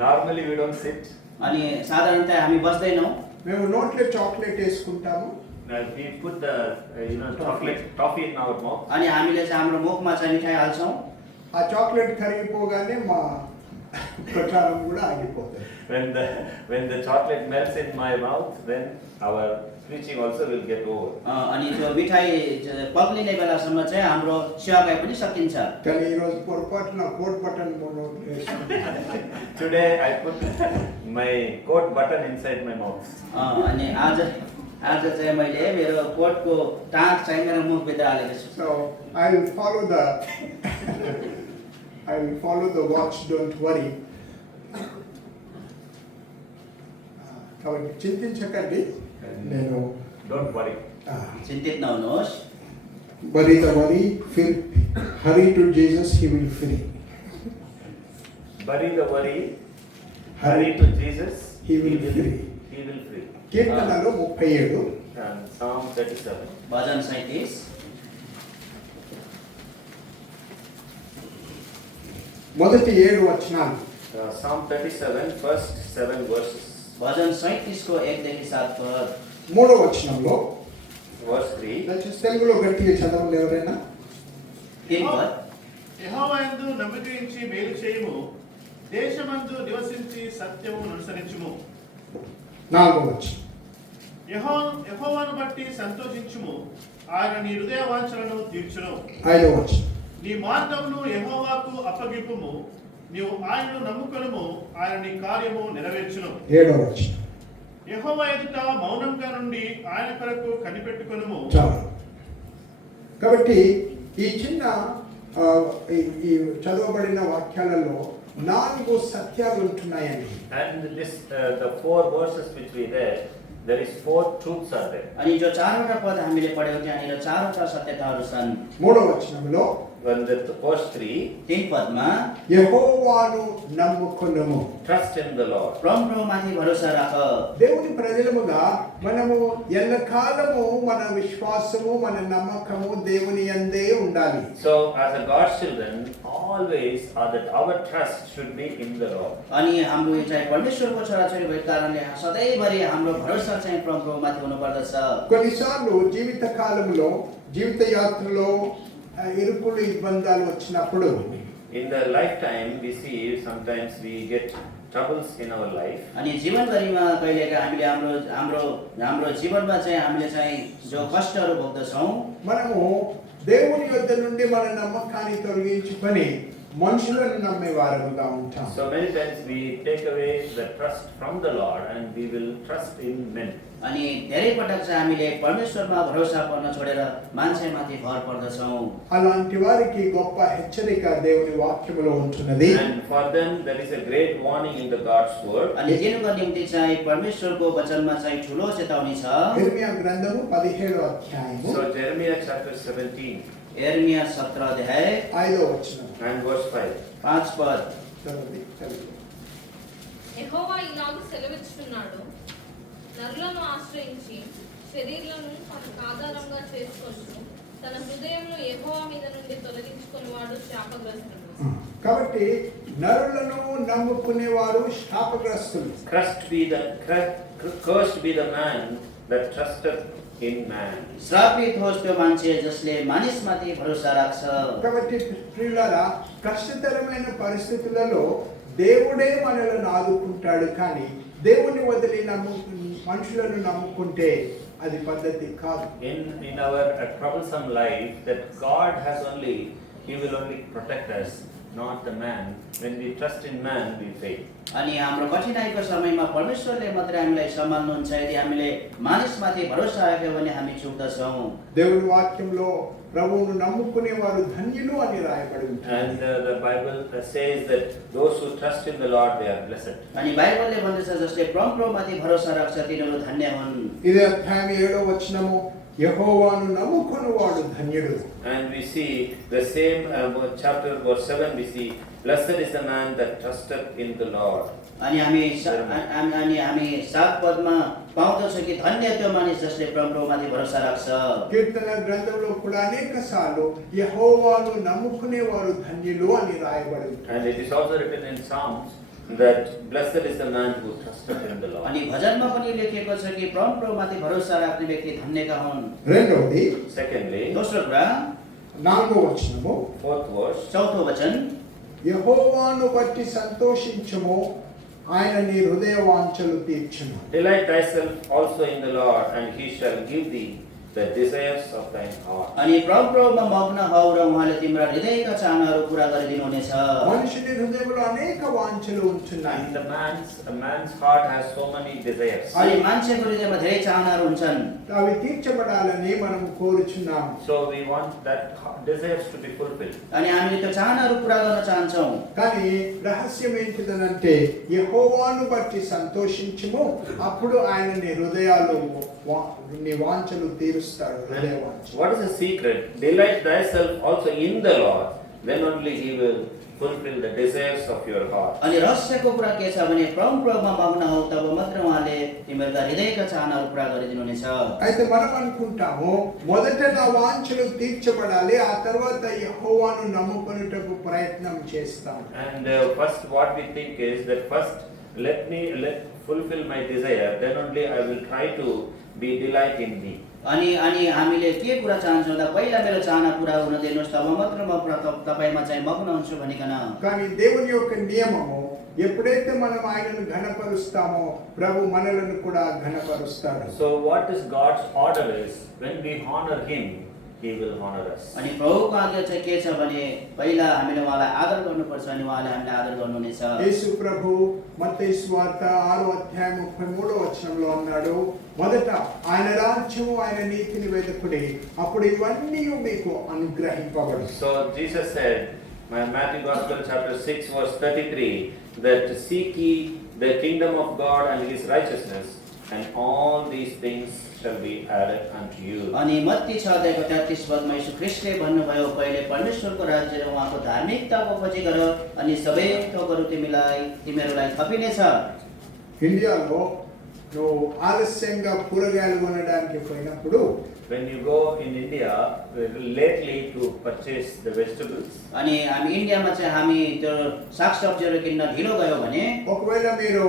Normally we don't sit. अनि साधारणतया हामी बस्दैनौँ। మేము నోట్లో చాక్లెట్ వేసుకుంటాము. We put the toffee in our mouth. अनि हामीले चाहिँ हाम्रो मुखमा चाहिँ मिठाई हाल्छौँ। ఆ చాక్లెట్ కరిగిపోగానే మా ప్రచారం కూడా ఆగిపోతుంది. When the chocolate melts in my mouth, then our preaching also will get over. अनि त्यो मिठाई पग्लिने बेलासम्म चाहिँ हाम्रो सेवाकार्य पनि सकिन्छ। కానీ ఈ రోజు పొరపాటున కోట్ బటన్ నోట్లో వేసుకున్నాను. Today I put my coat button inside my mouth. अनि आज चाहिँ मैले मेरो कोटको टाँक चाहिँ मेरो मुखभित्र हालेको छु। So I will follow the watch, don't worry. కాబట్టి చింతించకండి. నేను Don't worry. चिन्तित नहुनुहोस्। worry the worry, hurry to Jesus, he will free. Bury the worry. Hurry to Jesus. He will free. He will free. కీర్తనలో 37 And Psalm 37. भजन 37 మొదటి 7 వచనాలు. Psalm 37, first 7 verses. भजन 37 को 1 देखि 7 पद। మూడో వచనంలో Verse 3. దయచేసి తెలుగులో గట్టిగా చదవండి ఎవరైనా. 3 पद యెహోవాయందు నమ్మిక ఉంచి మేలు చేయుము, దేశమందు నివసించి సత్యము అనుసరించుము. 4వ వచనం. యెహోవాను బట్టి సంతోషించుము, ఆయన నీ హృదయ వాంఛలను తీర్చును. 5వ వచనం. నీ మార్గమును యెహోవాకు అప్పగింపుము, నీవు ఆయనను నమ్ముకొనుము, ఆయన నీ కార్యము నెరవేర్చును. 7వ వచనం. యెహోవా ఎదుట మౌనంగా నుండి ఆయన కొరకు కనిపెట్టుకొనుము. చాలు. కాబట్టి ఈ చిన్న ఈ చదవబడిన వాక్యాలలో 4 సత్యాలు ఉంటున్నాయండి. And this, the 4 verses which we read, there is 4 truths are there. अनि जो 4वटा पद हामीले पढ्यौँ त्यहाँनिर 4वटा सत्यताहरू छन्. 3వ వచనంలో When the verse 3, 3 पदमा యెహోవాను నమ్ముకొనుము. trust in the Lord. प्रभुमाथि भरोसा राख. దేవుని ప్రజలముగా మనము ఎల్లకాలము మన విశ్వాసము మన నమ్మకము దేవుని యందే ఉండాలి. So as a God's children, always that our trust should be in the Lord. अनि हाम्रो चाहिँ परमेश्वरको छोराछोरी भएको कारणले सधैँभरि हाम्रो भरोसा चाहिँ प्रभुमाथि हुनुपर्दछ. కొన్నిసార్లు జీవిత కాలంలో జీవిత యాత్రలో ఇరుకులు ఇబ్బందులు వచ్చినప్పుడు In the lifetime, we see sometimes we get troubles in our life. अनि जीवनभरिमा कहिलेका हामीले हाम्रो हाम्रो हाम्रो जीवनमा चाहिँ हामीले चाहिँ जो कष्टहरू भोग्दछौँ, మనము దేవుని యొద్ద నుండి మన నమ్మకాన్ని తొలగించుకొని మనుషులను నమ్మే వారముగా ఉంటాం. So many times we take away the trust from the Lord and we will trust in men. अनि धेरै पटक चाहिँ हामीले परमेश्वरमा भरोसा पर्न छोडेर मान्छेमाथि भर पर्दछौँ. అలాంటి వారికి గొప్ప హెచ్చరిక దేవుని వాక్యములో ఉంటున్నది. And for them there is a great warning in the God's word. अनि दिनुको निम्ति चाहिँ परमेश्वरको वचनमा चाहिँ ठुलो चेतावनी छ. ఇర్మియా గ్రంథము 17వ అధ్యాయము So Jeremiah chapter 17 यिर्मया 17 अध्याय 5వ వచనం. and verse 5. 5 पद. చదవండి. యెహోవా ఇలాగు సెలవిస్తున్నాడు, నరులను ఆశ్రయించి శరీరాలను తనకు ఆధారంగా చేసుకొనుచు తన హృదయంలో యెహోవా మీద నుండి తొలగించుకునేవాడు శాపగ్రస్తుడు. కాబట్టి నరులను నమ్ముకునేవారు శాపగ్రస్తులు. Cursed be the man that trusteth in man. श्रापित होस् त्यो मान्छे जसले मानिसमाथि भरोसा राख्छ. కాబట్టి ప్రియులారా, కష్టతరమైన పరిస్థితులలో దేవుడే మనలను ఆదుకుంటాడు, కానీ దేవుని వదిలి మనుషులను నమ్ముకుంటే అది పద్ధతి కాదు. In our troublesome life, that God has only, He will only protect us, not the man. When we trust in man, we fail. अनि हाम्रो कठिनाइको समयमा परमेश्वरले मात्रै हामीलाई सम्हाल्नुहुन्छ. यदि हामीले मानिसमाथि भरोसा राख्यौँ भने हामी चुक्दछौँ. దేవుని వాక్యంలో ప్రభువును నమ్ముకునేవారు ధన్యులు అని రాయబడి ఉంటుంది. And the Bible says that those who trust in the Lord, they are blessed. अनि बाइबलले भन्दछ जसले प्रभुमाथि भरोसा राख्छ तिनीहरू धन्य हुन्. ఇదే అధ్యాయం 7వ వచనము, యెహోవాను నమ్ముకొనువాడు ధన్యుడు. And we see the same chapter verse 7, we see, blessed is the man that trusteth in the Lord. अनि हामी 7 पदमा पाउँदछौँ कि धन्य त्यो मानिस जसले प्रभुमाथि भरोसा राख्छ. కీర్తన గ్రంథంలో కూడా అనేక సార్లు యెహోవాను నమ్ముకునేవారు ధన్యులు అని రాయబడి ఉంటుంది. And it is also written in Psalms that blessed is the man who trusteth in the Lord. अनि भजनमा पनि लेखिएको छ कि प्रभुमाथि भरोसा राख्ने व्यक्ति धन्यका हुन्. రెండవది Secondly, दोस्रो कुरा 4వ వచనము, 4th verse, चौथो वचन, యెహోవాను బట్టి సంతోషించుము, ఆయన నీ హృదయ వాంఛలు తీర్చును. delight thyself also in the Lord, and He shall give thee the desires of thine heart. अनि प्रभुमा मग्न हौ र उहाँले तिम्रा हृदयका चाहनाहरू पूरा गरिदिनुहुनेछ. మనుషుని హృదయంలో అనేక వాంఛలు ఉంటున్నాయి. And a man's heart has so many desires. अनि मान्छेको हृदयमा धेरै चाहनाहरू हुन्छन्. అవి తీర్చబడాలని మనం కోరుచున్నాము. So we want that desires to be fulfilled. अनि हामीले त्यो चाहनाहरू पूरा गर्न चाहन्छौँ. కానీ రహస్యం ఏంటిదనంటే, యెహోవాను బట్టి సంతోషించుము, అప్పుడు ఆయన నీ హృదయాలు నీ వాంఛలు తీరుస్తాడు. హృదయ వాంఛ. What is the secret? Delight thyself also in the Lord, then only He will fulfill the desires of your heart. अनि रहस्यको कुरा के छ भने प्रभुमा मग्न हौ तब मात्र उहाँले तिमीहरूका हृदयका चाहनाहरू पूरा गरिदिनुहुनेछ. అయితే మనం అనుకుంటాము, మొదట నా వాంఛలు తీర్చబడాలి, ఆ తర్వాత యెహోవాను నమ్ముకొనుటకు ప్రయత్నం చేస్తాం. And first what we think is that first let fulfill my desire, then only I will try to be delight in thee. अनि अनि हामीले के कुरा चाहन्छौँ त पहिला मेरो चाहना पुरा हुन दिनुहोस् तब मात्र म तपाईँमा चाहिँ मग्न हुन्छु भनिकन కానీ దేవుని యొక్క నియమము ఎప్పుడైతే మనం ఆయనను ఘనపరుస్తామో ప్రభు మనలను కూడా ఘనపరుస్తాడు. So what is God's order is, when we honor Him, He will honor us. अनि प्रभुको आज्ञा चाहिँ के छ भने पहिला हामीले उहाँलाई आदर गर्नुपर्छ अनि उहाँले हामीलाई आदर गर्नुहुनेछ। యేసు ప్రభు మత్తయి సువార్త 6వ అధ్యాయం 33వ వచనంలో అన్నాడు, మొదట ఆయన రాజ్యము ఆయన నీతిని వెతుకుడి, అప్పుడు ఇవన్నీ మీకు అనుగ్రహింపబడు. So Jesus said, Matthew Gospel chapter 6 verse 33, that seek ye the kingdom of God and His righteousness, and all these things shall be added unto you. अनि मत्ती 6:33 पदमा यीशु ख्रीष्टले भन्नुभयो, पहिले परमेश्वरको राज्य र उहाँको धार्मिकताको खोजी गर अनि सबै थोकहरू तिमीहरूलाई थपिनेछ। ఇండియాలో నువ్వు ఆలస్యంగా కూరగాయలు కొనడానికి పోయినప్పుడు When you go in India lately to purchase the vegetables, अनि हामी इन्डियामा चाहिँ हामी त्यो सागसब्जीहरू किन्न ढिलो गयो भने ఒకవేళ మీరు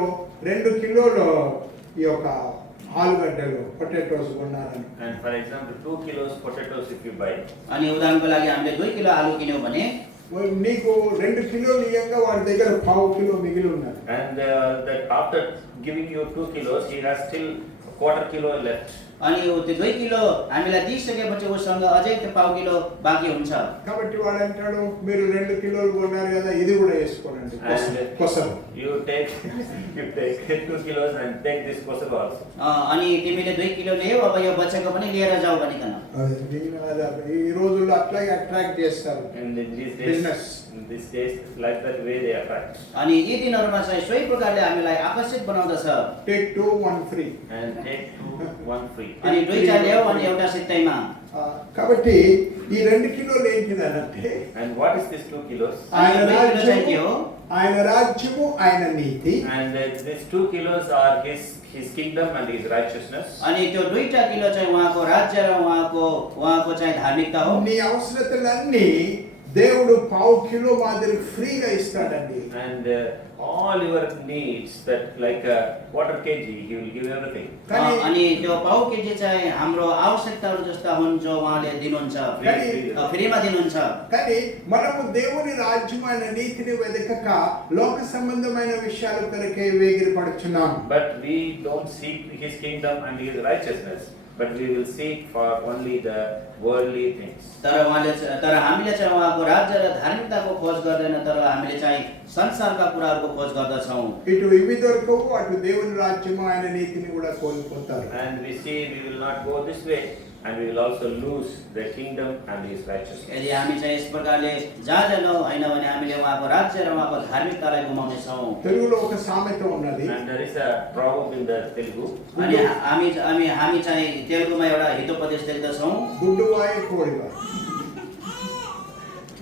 2 కిలోలు ఈ యొక్క ఆలుగడ్డలు potatoes కొన్నారని, and for example 2 kilos potatoes if you buy, अनि उदाहरणको लागि हामीले 2 किलो आलु किन्यौँ भने నీకు 2 కిలోలు ఇయ్యంగా వాడి దగ్గర 1/2 కిలో మిగిలి ఉన్నది. and that after giving you 2 kilos, he has still quarter kilo left. अनि त्यो 2 किलो हामीलाई दिइसकेपछि उसँग अझै त्यो 1/2 किलो बाँकी हुन्छ। కాబట్టి వాడు అంటాడు, మీరు 2 కిలోలు కొన్నారు కదా ఇది కూడా వేసుకోనండి కొసలు. You take 2 kilos and take this kosal also. अनि तिमीले 2 किलो ल्याऊ, अब यो बचेको पनि लिएर जाऊ भनिकन। ఈ రోజుల్లో అట్లాగే అట్రాక్ట్ చేస్తారు And in these Business. days, like that way they attract. अनि यी दिनहरूमा चाहिँ सोही प्रकारले हामीलाई आकर्षित बनाउँदछ। Take 2 1 free. And take 2 1 free. अनि 2टा ल्याऊ अनि एउटा सित्तैमा। కాబట్టి ఈ 2 కిలోలు ఏంటిదనంటే And what is this 2 kilos? ఆయన अनि 2 किलो चाहिँ के రాజ్యము हो? ఆయన రాజ్యము ఆయన నీతి, And these 2 kilos are his kingdom and his righteousness. अनि त्यो 2टा किलो चाहिँ उहाँको राज्य र उहाँको चाहिँ धार्मिकता हो। నీ అవసరతలన్నీ దేవుడు 1/2 కిలో మాదిరి ఫ్రీగా ఇస్తాడండి. And all your needs, that like a quarter kg, he will give everything. కానీ अनि त्यो 1/2 केजी चाहिँ हाम्रो आवश्यकताहरू जस्ता हुन् जो उहाँले दिनुहुन्छ, फ्रीमा दिनुहुन्छ। కానీ మనము దేవుని రాజ్యం ఆయన నీతిని వెదకక లోక సంబంధమైన విషయాల కొరకే వేగిరపడుచున్నాం. But we don't seek his kingdom and his righteousness, but we will seek for only the worldly things. तर हामीले चाहिँ उहाँको राज्य र धार्मिकताको खोज गर्दैन, तर हामीले चाहिँ संसारका कुराहरूको खोज गर्दछौँ। ఇటు ఇవి దొరకవు, అటు దేవుని రాజ్యము ఆయన నీతిని కూడా కోల్పోతారు. And we see we will not go this way, and we will also lose the kingdom and his righteousness. यदि हामी चाहिँ यस प्रकारले जाँदैनौँ होइन भने हामीले उहाँको राज्य र उहाँको धार्मिकतालाई गुमाउनेछौँ। తెలుగులో ఒక సామెత ఉన్నది, And there is a proverb in the Telugu, अनि हामी चाहिँ तेलुगुमा एउटा हितोपदेश देख्दछौँ, గుడ్డువాయే కోడివాయ్,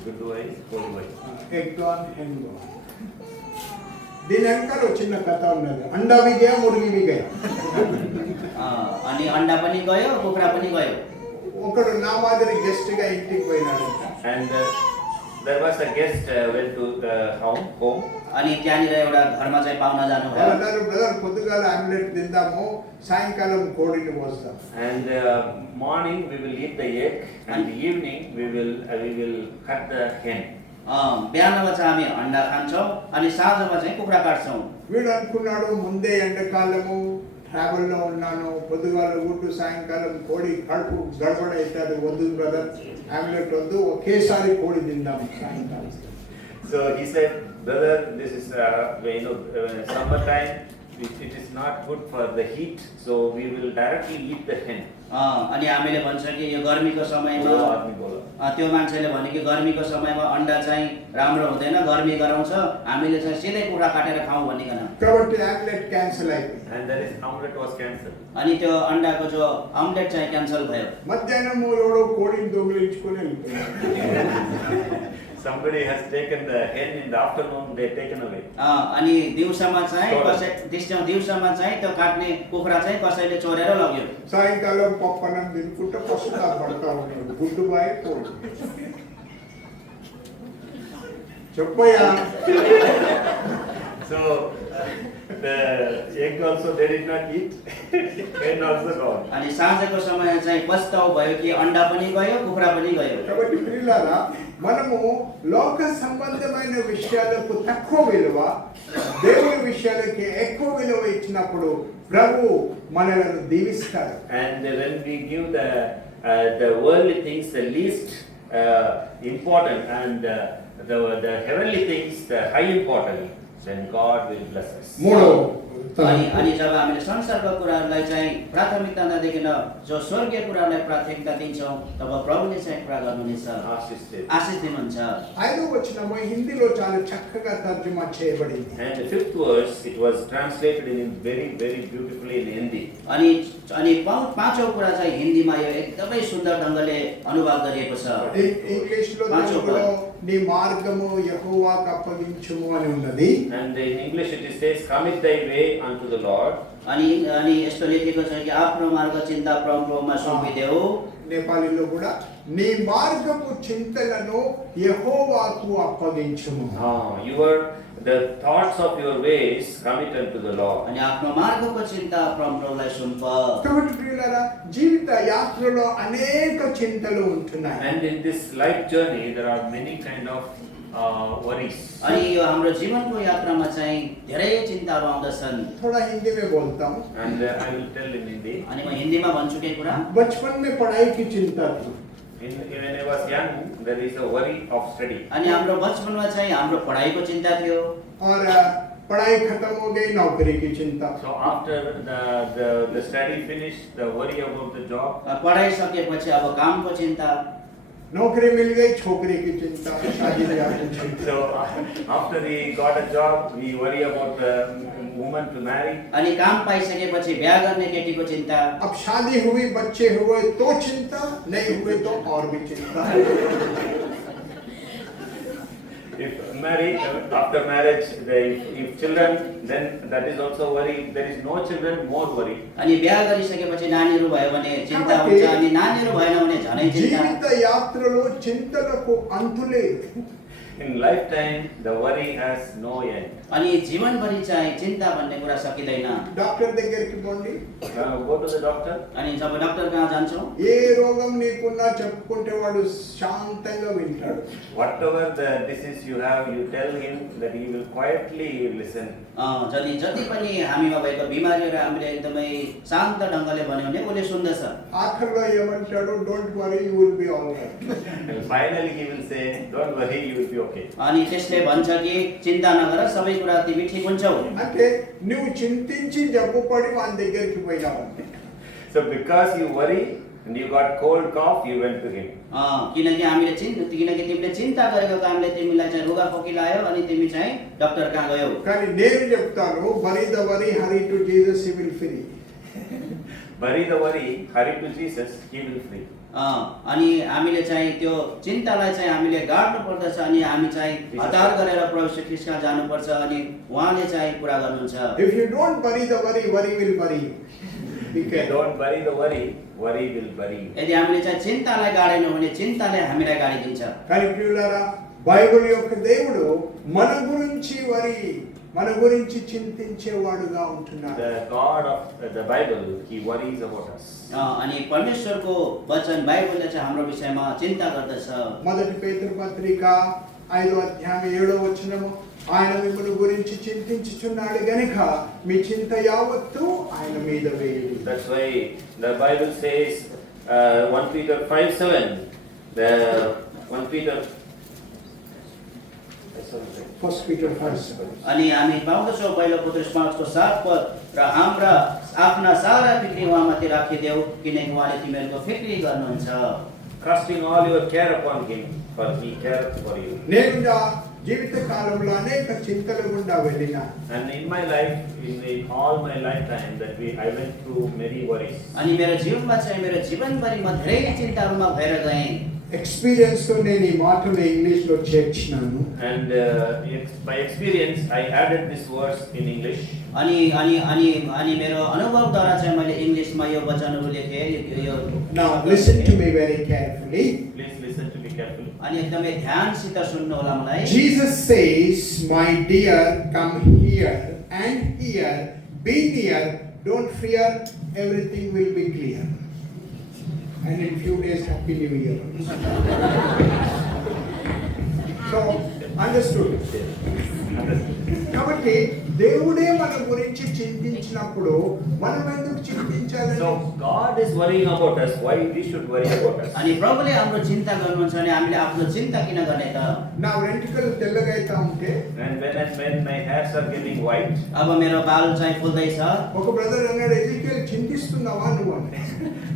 good way, holy way. Egg on hen gone. దీని వెనకాల ఒక చిన్న కథ ఉన్నది, అండా విగయ మురిగి విగయ. अनि अन्डा पनि गयो, कुखुरा पनि गयो। ఒకడు నా మాదిరి గెస్ట్ గా ఇంటికి పోయినాడు. And there was a guest went to the home, अनि त्यहाँनिर एउटा घरमा चाहिँ पाहुना जानुभयो। అన్నారు, బ్రదర్ పొద్దుగాల ఆమ్లెట్ తిందాము, సాయంకాలం కోడిని పోస్తాం. and morning we will eat the egg, and the evening we will cut the hen. बिहानमा चाहिँ हामी अन्डा खान्छौँ अनि साँझमा चाहिँ कुखुरा काट्छौँ। వీడు అనుకున్నాడు, ముందే ఎండాకాలము ట్రావెల్లో ఉన్నాను, పొద్దుగాల ఊటు సాయంకాలం కోడి కడుపు గడబడ అవుతుంది, వద్దు బ్రదర్ ఆమ్లెట్ వద్దు, ఒకేసారి కోడి తిందాం సాయంకాలం. So he said, brother, this is summertime, it is not good for the heat, so we will directly eat the hen. अनि हामीले भन्छ कि यो गर्मीको समयमा वो आदमी बोला. त्यो मान्छेले भन्यो कि गर्मीको समयमा अन्डा चाहिँ राम्रो हुँदैन, गर्मी गराउँछ, हामीले चाहिँ सिधै कुखुरा काटेर खाउँ भनिकन। కాబట్టి ఆమ్లెట్ క్యాన్సిల్ అయిపోయింది. And that is omelette was cancelled. अनि त्यो अन्डाको जो अम्लेट चाहिँ क्यान्सल भयो। మధ్యాహ్నం ఎవడో కోడిని దొంగిలించుకొని వెళ్ళిపోయాడు. Somebody has taken the hen in the afternoon, they taken away. अनि दिउँसोमा चाहिँ दिउँसोमा चाहिँ त्यो काट्ने कुखुरा चाहिँ कसैले चोरेर लग्यो। సాయంకాలం పప్పనం తినుకుంటే పసుపు పడతా ఉన్నాడు, గుడ్డు బాయ్ కోడి. చెప్పయ్యా. So the egg also they did not eat, hen also gone. अनि साँझको समय चाहिँ पस्ताउ भयो कि अन्डा पनि गयो कुखुरा पनि गयो। కాబట్టి ప్రియులారా మనము లోక సంబంధమైన విషయాలకు తక్కువ విలువ దేవుని విషయాలకి ఎక్కువ విలువ ఇచ్చినప్పుడు ప్రభు మనలను దీవిస్తాడు. And when we give the worldly things the least important and the heavenly things the high important, then God will bless us. మూడో अनि जब हामीले संसारका कुराहरूलाई चाहिँ प्राथमिकता नदिकन जो स्वर्गीय कुराहरूलाई प्राथमिकता दिन्छौँ तब प्रभुले चाहिँ कुरा गर्नुहुनेछ, आशिष दिनुहुन्छ। ఐదో వచనము హిందీలో చాలా చక్కగా తర్జుమా చేయబడింది. And the fifth verse, it was translated in very beautifully in Hindi. अनि पाँचौँ कुरा चाहिँ हिन्दीमा यो एकदमै सुन्दर ढङ्गले अनुवाद गरिएको छ। ఇంగ్లీష్ లో తెలుగులో నీ మార్గము యెహోవాకు అప్పగించుము అని ఉన్నది. And in English it says, commit thy way unto the Lord. अनि यस्तो लेखेको छ कि आफ्नो मार्ग चिन्ता प्रभुमा सुम्पिदेऊ। నేపాలీలో కూడా నీ మార్గపు చింతలను యెహోవాకు అప్పగించుము. The thoughts of your ways commit unto the Lord. अनि आफ्नो मार्गको चिन्ता प्रभुलाई सुम्प। కాబట్టి ప్రియులారా జీవిత యాత్రలో అనేక చింతలు ఉంటున్నాయి. And in this life journey there are many kind of worries. अनि यो हाम्रो जीवनको यात्रामा चाहिँ धेरै चिन्ताहरू आउँदछन्। थोड़ा हिंदी में बोलता हूँ. And I will tell in Hindi. अनि म हिन्दीमा भन्छु के कुरा। बचपन में पढ़ाई की चिंता थी. When I was young, there is a worry of study. अनि हाम्रो बचपनमा चाहिँ हाम्रो पढाइको चिन्ता थियो। और पढ़ाई खत्म हो गई, नौकरी की चिंता. So after the study finished, the worry about the job. पढाइ सकेपछि अब कामको चिन्ता। नौकरी मिल गई, छोकरी की चिंता, शादी ब्याह की चिंता. So after he got a job, we worry about the woman to marry. अनि काम पाइसकेपछि बिहा गर्ने केटीको चिन्ता। अब शादी हुई, बच्चे हुए तो चिंता, नहीं हुए तो और भी चिंता. If married, after marriage, if children, then that is also worry. If there is no children, more worry. अनि बिहा गरिसकेपछि नानीहरू भयो भने चिन्ता हुन्छ, अनि नानीहरू भएन भने झनै चिन्ता। జీవిత యాత్రలో చింతలకు అంతు లేదు. In lifetime, the worry has no end. अनि जीवनभरि चाहिँ चिन्ता भन्ने कुरा सकिँदैन। డాక్టర్ దగ్గరికి పోండి. Go to the doctor. अनि जब डाक्टर कहाँ जान्छौँ, ఏ రోగం నీకున్నా చెప్పుకుంటే వాడు శాంతంగా వింటాడు. Whatever the disease you have, you tell him that he will quietly listen. जति पनि हामीमा भएको बिमारीहरू हामीले एकदमै शान्त ढङ्गले भन्यो भने उसले सुन्दछ। ఆఖరిలో ఏమంటాడు, don't worry, you will be all right. And finally he will say, don't worry, you will be okay. अनि त्यसले भन्छ कि चिन्ता नगर, सबै कुरा तिमी ठिक हुन्छौ। అంటే నువ్వు చింతించి జబ్బు పడి వాని దగ్గరికి పోయినావు. So because you worry and you got cold cough, you went to him. किनकि तिमीले चिन्ता गरेको कारणले तिमीलाई चाहिँ रुगा खोकी लाग्यो अनि तिमी चाहिँ डाक्टर कहाँ गयौ। కానీ నేను చెప్తాను, worry the worry, hurry to Jesus, he will free. Bury the worry, hurry to Jesus, he will free. अनि हामीले चाहिँ त्यो चिन्तालाई चाहिँ हामीले गाड्नु पर्दछ, अनि हामी चाहिँ हतार गरेर प्रभु श्री ख्रीष्टमा जानुपर्छ, अनि उहाँले चाहिँ कुरा गर्नुहुन्छ। If you don't bury the worry, worry will bury you. If you don't bury the worry, worry will bury you. यदि हामीले चाहिँ चिन्तालाई गाडेनौँ भने चिन्ताले हामीलाई गाडिदिन्छ। కానీ ప్రియులారా, బైబిల్ యొక్క దేవుడు మన గురించి మన గురించి చింతించేవాడుగా ఉంటున్నాడు. The God of the Bible, he worries about us. अनि परमेश्वरको वचन बाइबलले चाहिँ हाम्रो विषयमा चिन्ता गर्दछ। మొదటి పేతురు పత్రిక 5వ అధ్యాయం 7వ వచనము, ఆయన మిమ్మల్ని గురించి చింతించుచున్నాడు గనుక మీ చింత యావత్తు ఆయన మీద వేయుడి. That's why the Bible says 1 Peter 5:7, the 1 Peter 5:7. अनि हामी पाउँदछौँ पहिलो पत्रुस 5को 7 पद, र हाम्रा आफ्ना सारा फिक्री उहाँमाथि राखिदेऊ किनकि उहाँले तिमीहरूको फिक्री गर्नुहुन्छ। casting all your care upon him, for he cares for you. నేను నా జీవిత కాలంలో అనేక చింతల గుండా వెళ్ళినా. And in my life, in all my lifetime, I went through many worries. अनि मेरो जीवनमा चाहिँ मेरो जीवनभरि म धेरै चिन्ताहरूमा भएर गएँ। ఎక్స్పీరియన్స్ తో నేను ఈ మాటలు ఇంగ్లీష్ లో చేర్చినాను. And by experience, I added this verse in English. अनि अनि अनि अनि मेरो अनुभवद्वारा चाहिँ मैले इङ्ग्लिसमा यो वचनहरू लेखेँ यो Now listen to me very carefully. Please listen to me carefully. अनि एकदमै ध्यानसित सुन्नु होला मलाई. Jesus says, "My dear, come here and here, be near, don't fear, everything will be clear." And in few days, Happy New Year. So, understood. కాబట్టి దేవుడే మన గురించి చింతించినప్పుడు మనం ఎందుకు చింతించాలి? So God is worrying about us. Why we should worry about us? अनि प्रभुले हाम्रो चिन्ता गर्नुहुन्छ भने हामीले आफ्नो चिन्ता किन गर्ने त? నా వెంట్రుకలు తెల్లగా అయితా ఉంటే And when my hairs are getting white, अब मेरो बाल चाहिँ फुल्दैछ. ఒక బ్రదర్ అన్నాడు, ఎజికేల్ చింతిస్తున్నావా నువ్వు అని.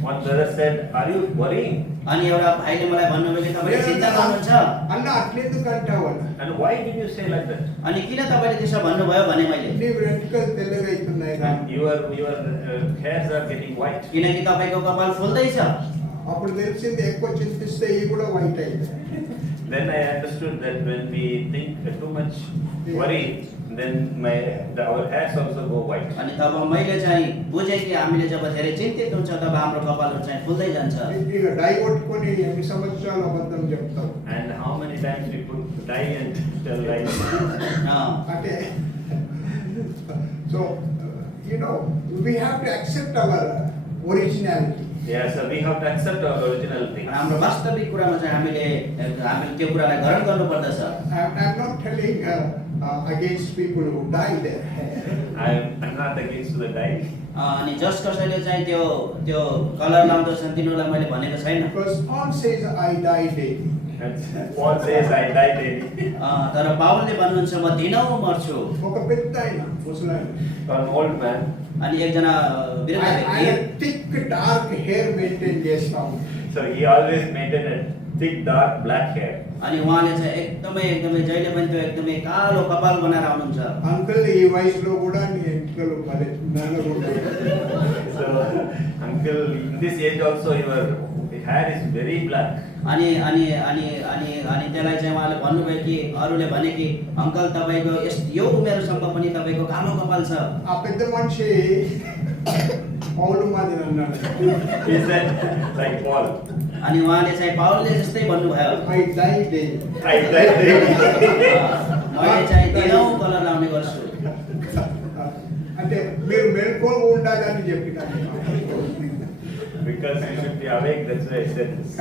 one brother said, "Are you worrying?" अनि एउटा भाइले मलाई भन्नुभयो कि तपाईँले चिन्ता गर्नुहुन्छ? అన్న అట్లెందుకు అంటావు అని. And why did you say like that? अनि किन तपाईँले त्यसो भन्नुभयो भने मैले నీ వెంట్రుకలు తెల్లగా అవుతున్నాయి రా. And your hairs are getting white. किनकि तपाईँको कपाल फुल्दैछ. అప్పుడు తెలిసింది ఎక్కువ చింతిస్తే ఇవి కూడా వైట్ అయింది. Then I understood that when we think too much worry, then our hairs also go white. अनि तब मैले चाहिँ बुझेँ कि हामीले जब धेरै चिन्तित हुन्छ तब हाम्रो कपालहरू चाहिँ फुल्दै जान्छ. ఇక డై కొట్టుకొని ఎన్ని సంవత్సరాలు అబద్ధం చెప్తావు. And how many times we put dye and tell lies? అంటే so you know we have to accept our originality. Yeah, so we have to accept our original things. हाम्रो वास्तविक कुरामा चाहिँ हामीले त्यो कुरालाई ग्रहण गर्नुपर्दछ. I'm not telling against people who dye their hair. I'm not against the dye. अनि जस कसैले चाहिँ त्यो त्यो कलर लाउँदछन् तिनीहरूलाई मैले भनेको छैन. Because Paul says I dye daily. And Paul says, "I die daily." तर पावलले भन्नुहुन्छ म दिनौ मर्छु. ఒక పెద్ద ఆయన ముసలాయన. An old man. अनि एकजना वृद्ध ఆయన व्यक्ति థిక్ డార్క్ హెయిర్ మెయింటైన్ చేస్తా ఉంటాడు. So he always maintained a thick, dark, black hair. अनि उहाँले चाहिँ एकदमै एकदमै जहिले पनि त्यो एकदमै कालो कपाल बनाएर आउनुहुन्छ. అంకుల్ ఈ వయసులో కూడా నీ ఎంటికలు భలే నల్లగుంటాయి. So, uncle, in this age also, your hair is very black. अनि अनि अनि अनि अनि त्यसलाई चाहिँ उहाँले भन्नुभयो कि अरूले भने कि अङ्कल तपाईँको यो उमेरसम्म पनि तपाईँको कालो कपाल छ. ఆ పెద్ద మనిషి పౌలు మాదిరి అన్నాడు. He said, like Paul, अनि उहाँले चाहिँ पावलले जस्तै भन्नुभयो. I dye daily. "I die daily." मैले चाहिँ दिनौ कलर लाउने गर्छु. అంటే మీరు మెలకువగా ఉండాలని చెప్పినాను. Because you should be awake, that's why I said this.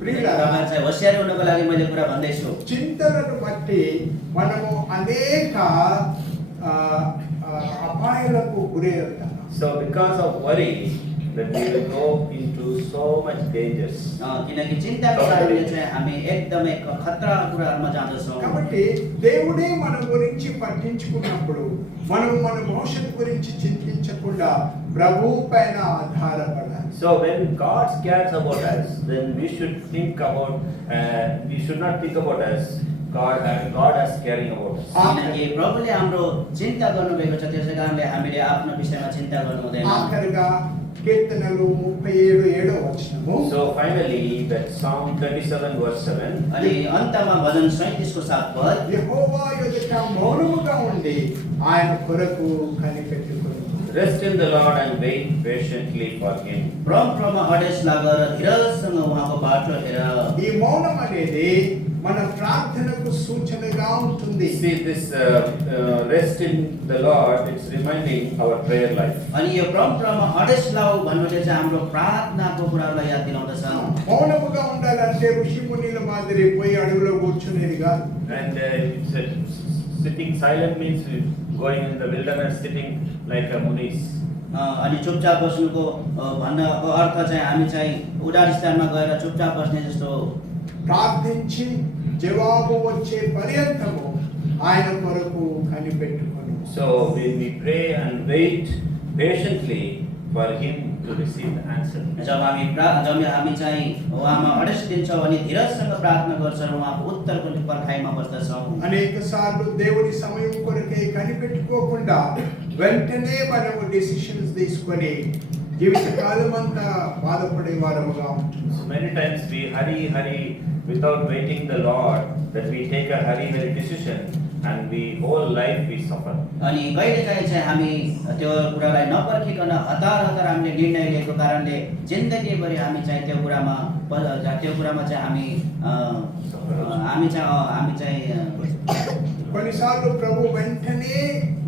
ప్రియులారా, तपाईँहरू चाहिँ होसियार हुनको लागि मैले कुरा भन्दैछु. చింతలను బట్టి మనము అనేక అపాయాలకు గురి అవుతాం. So, because of worry, that we will go into so much dangers. किनकि चिन्ताको कारणले चाहिँ हामी एकदमै खतरा कुराहरूमा जाँदछौँ. కాబట్టి దేవుడే మన గురించి పట్టించుకున్నప్పుడు మనం మన భవిష్యత్తు గురించి చింతించకుండా ప్రభు పైన ఆధారపడాలి. So when God cares about us, then we should think about, we should not think about us. God is caring about us. किनकि प्रभुले हाम्रो चिन्ता गर्नुभएको छ, त्यसै कारणले हामीले आफ्नो विषयमा चिन्ता गर्नु हुँदैन. ఆఖరిగా కీర్తనలు 37:7 వచనము. So finally, that Psalm 37 verse 7. अनि अन्तमा भजन 37 को 7 पद, యెహోవా ఎదుట మౌనముగా ఉండి ఆయన కొరకు కనిపెట్టుకొను. Rest in the Lord and wait patiently for Him. परमप्रभुमा अडेस लागेर धीरजसँग उहाँको बाटो हेर. ఈ మౌనం అనేది మన ప్రార్థనకు సూచనగా ఉంటుంది. See this rest in the Lord, it's reminding our prayer life. अनि यो परमप्रभुमा अडेस लाऊ भन्नुले चाहिँ हाम्रो प्रार्थनाको कुराहरूलाई याद दिलाउँदछ. మౌనముగా ఉండాలంటే ఋషిమునిల మాదిరి పోయి అడవిలో కూర్చునేది కాదు. And it's sitting silent means going in the wilderness, sitting like a munis. अनि चुपचाप बस्नुको भन्नको अर्थ चाहिँ हामी चाहिँ उडार स्थानमा गएर चुपचाप बस्ने जस्तो हो. ప్రార్థించి జవాబు వచ్చే పర్యంతము ఆయన కొరకు కనిపెట్టుకొను. So we pray and wait patiently for Him to receive the answer. जब हामी चाहिँ उहाँमा अडेस दिन्छौँ अनि धीरजसँग प्रार्थना गर्छौँ, उहाँको उत्तरको पर्खाइमा बस्दछौँ. అనేక సార్లు దేవుని సమయం కొరకే కనిపెట్టుకోకుండా వెంటనే మనము డెసిషన్స్ తీసుకొని జీవితకాలం అంతా బాధపడే వారముగా ఉంటుంది. So many times we hurry without waiting the Lord, that we take a hurry decision and we whole life we suffer. अनि कहिलेकाहीँ चाहिँ हामी त्यो कुरालाई नपर्खिकन हतार हामीले निर्णय लिएको कारणले जिन्दगीभरि हामी चाहिँ त्यो कुरामा चाहिँ हामी चाहिँ కొన్నిసార్లు ప్రభు వెంటనే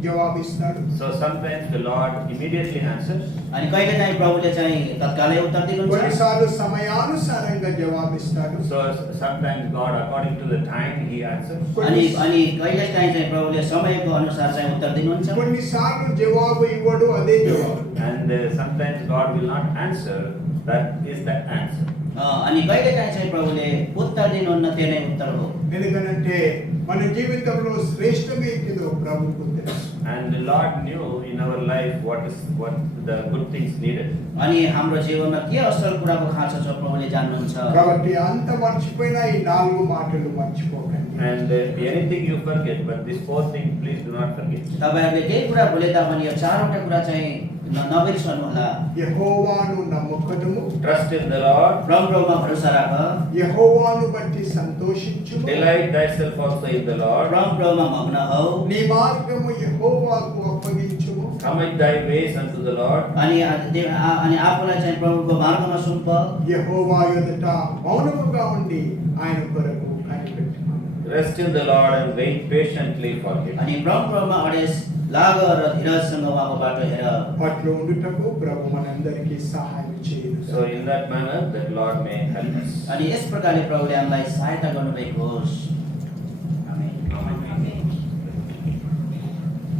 జవాబిస్తాడు. So sometimes the Lord immediately answers. अनि कहिलेकाहीँ प्रभुले चाहिँ तत्कालै उत्तर दिनुहुन्छ. కొన్నిసార్లు సమయానుసారంగా జవాబిస్తాడు. So sometimes God according to the time he answers. अनि कहिलेकाहीँ चाहिँ प्रभुले समयको अनुसार चाहिँ उत्तर दिनुहुन्छ. కొన్నిసార్లు జవాబు ఇవ్వడు, అదే జవాబు. And sometimes God will not answer, that is the answer. अनि कहिलेकाहीँ चाहिँ प्रभुले उत्तर दिनुहुन्न, त्यो नै उत्तर हो. ఎందుకంటే మన జీవితంలో శ్రేష్టమేంటిదో ప్రభువుకు తెలుసు. And the Lord knew in our life what the good things needed. अनि हाम्रो जीवनमा के असल कुराको खाँचो छ प्रभुले जान्नुहुन्छ. కాబట్టి అంత మర్చిపోయినా ఈ 4 మాటలు మర్చిపోకండి. And anything you forget, but this 4 thing please do not forget. तपाईहरुले केही कुरा भुले तापनि यो 4वटा कुरा चाहिँ नबिर्सनु होला. యెహోవాను నమ్ముకొనుము, Trust in the Lord. प्रभुमा भरोसा राख. యెహోవాను బట్టి సంతోషించుము, Delight thyself also in the Lord. प्रभुमा मग्न हौ. నీ మార్గము యెహోవాకు అప్పగించుము. Commit thy ways unto the Lord. अनि आफूलाई चाहिँ प्रभुको मार्गमा सुम्प. యెహోవా ఎదుట మౌనముగా ఉండి ఆయన కొరకు కనిపెట్టుము. Rest in the Lord and wait patiently for him. अनि प्रभुमा अडेस लाग र धीरजसँग उहाँको बाटो हेर. అట్లు ఉండుటకు ప్రభు మనందరికీ సహాయం చేయును. So in that manner, that Lord may help us. अनि यस प्रकारले प्रभुले हामीलाई सहायता गर्नुभएको होस्.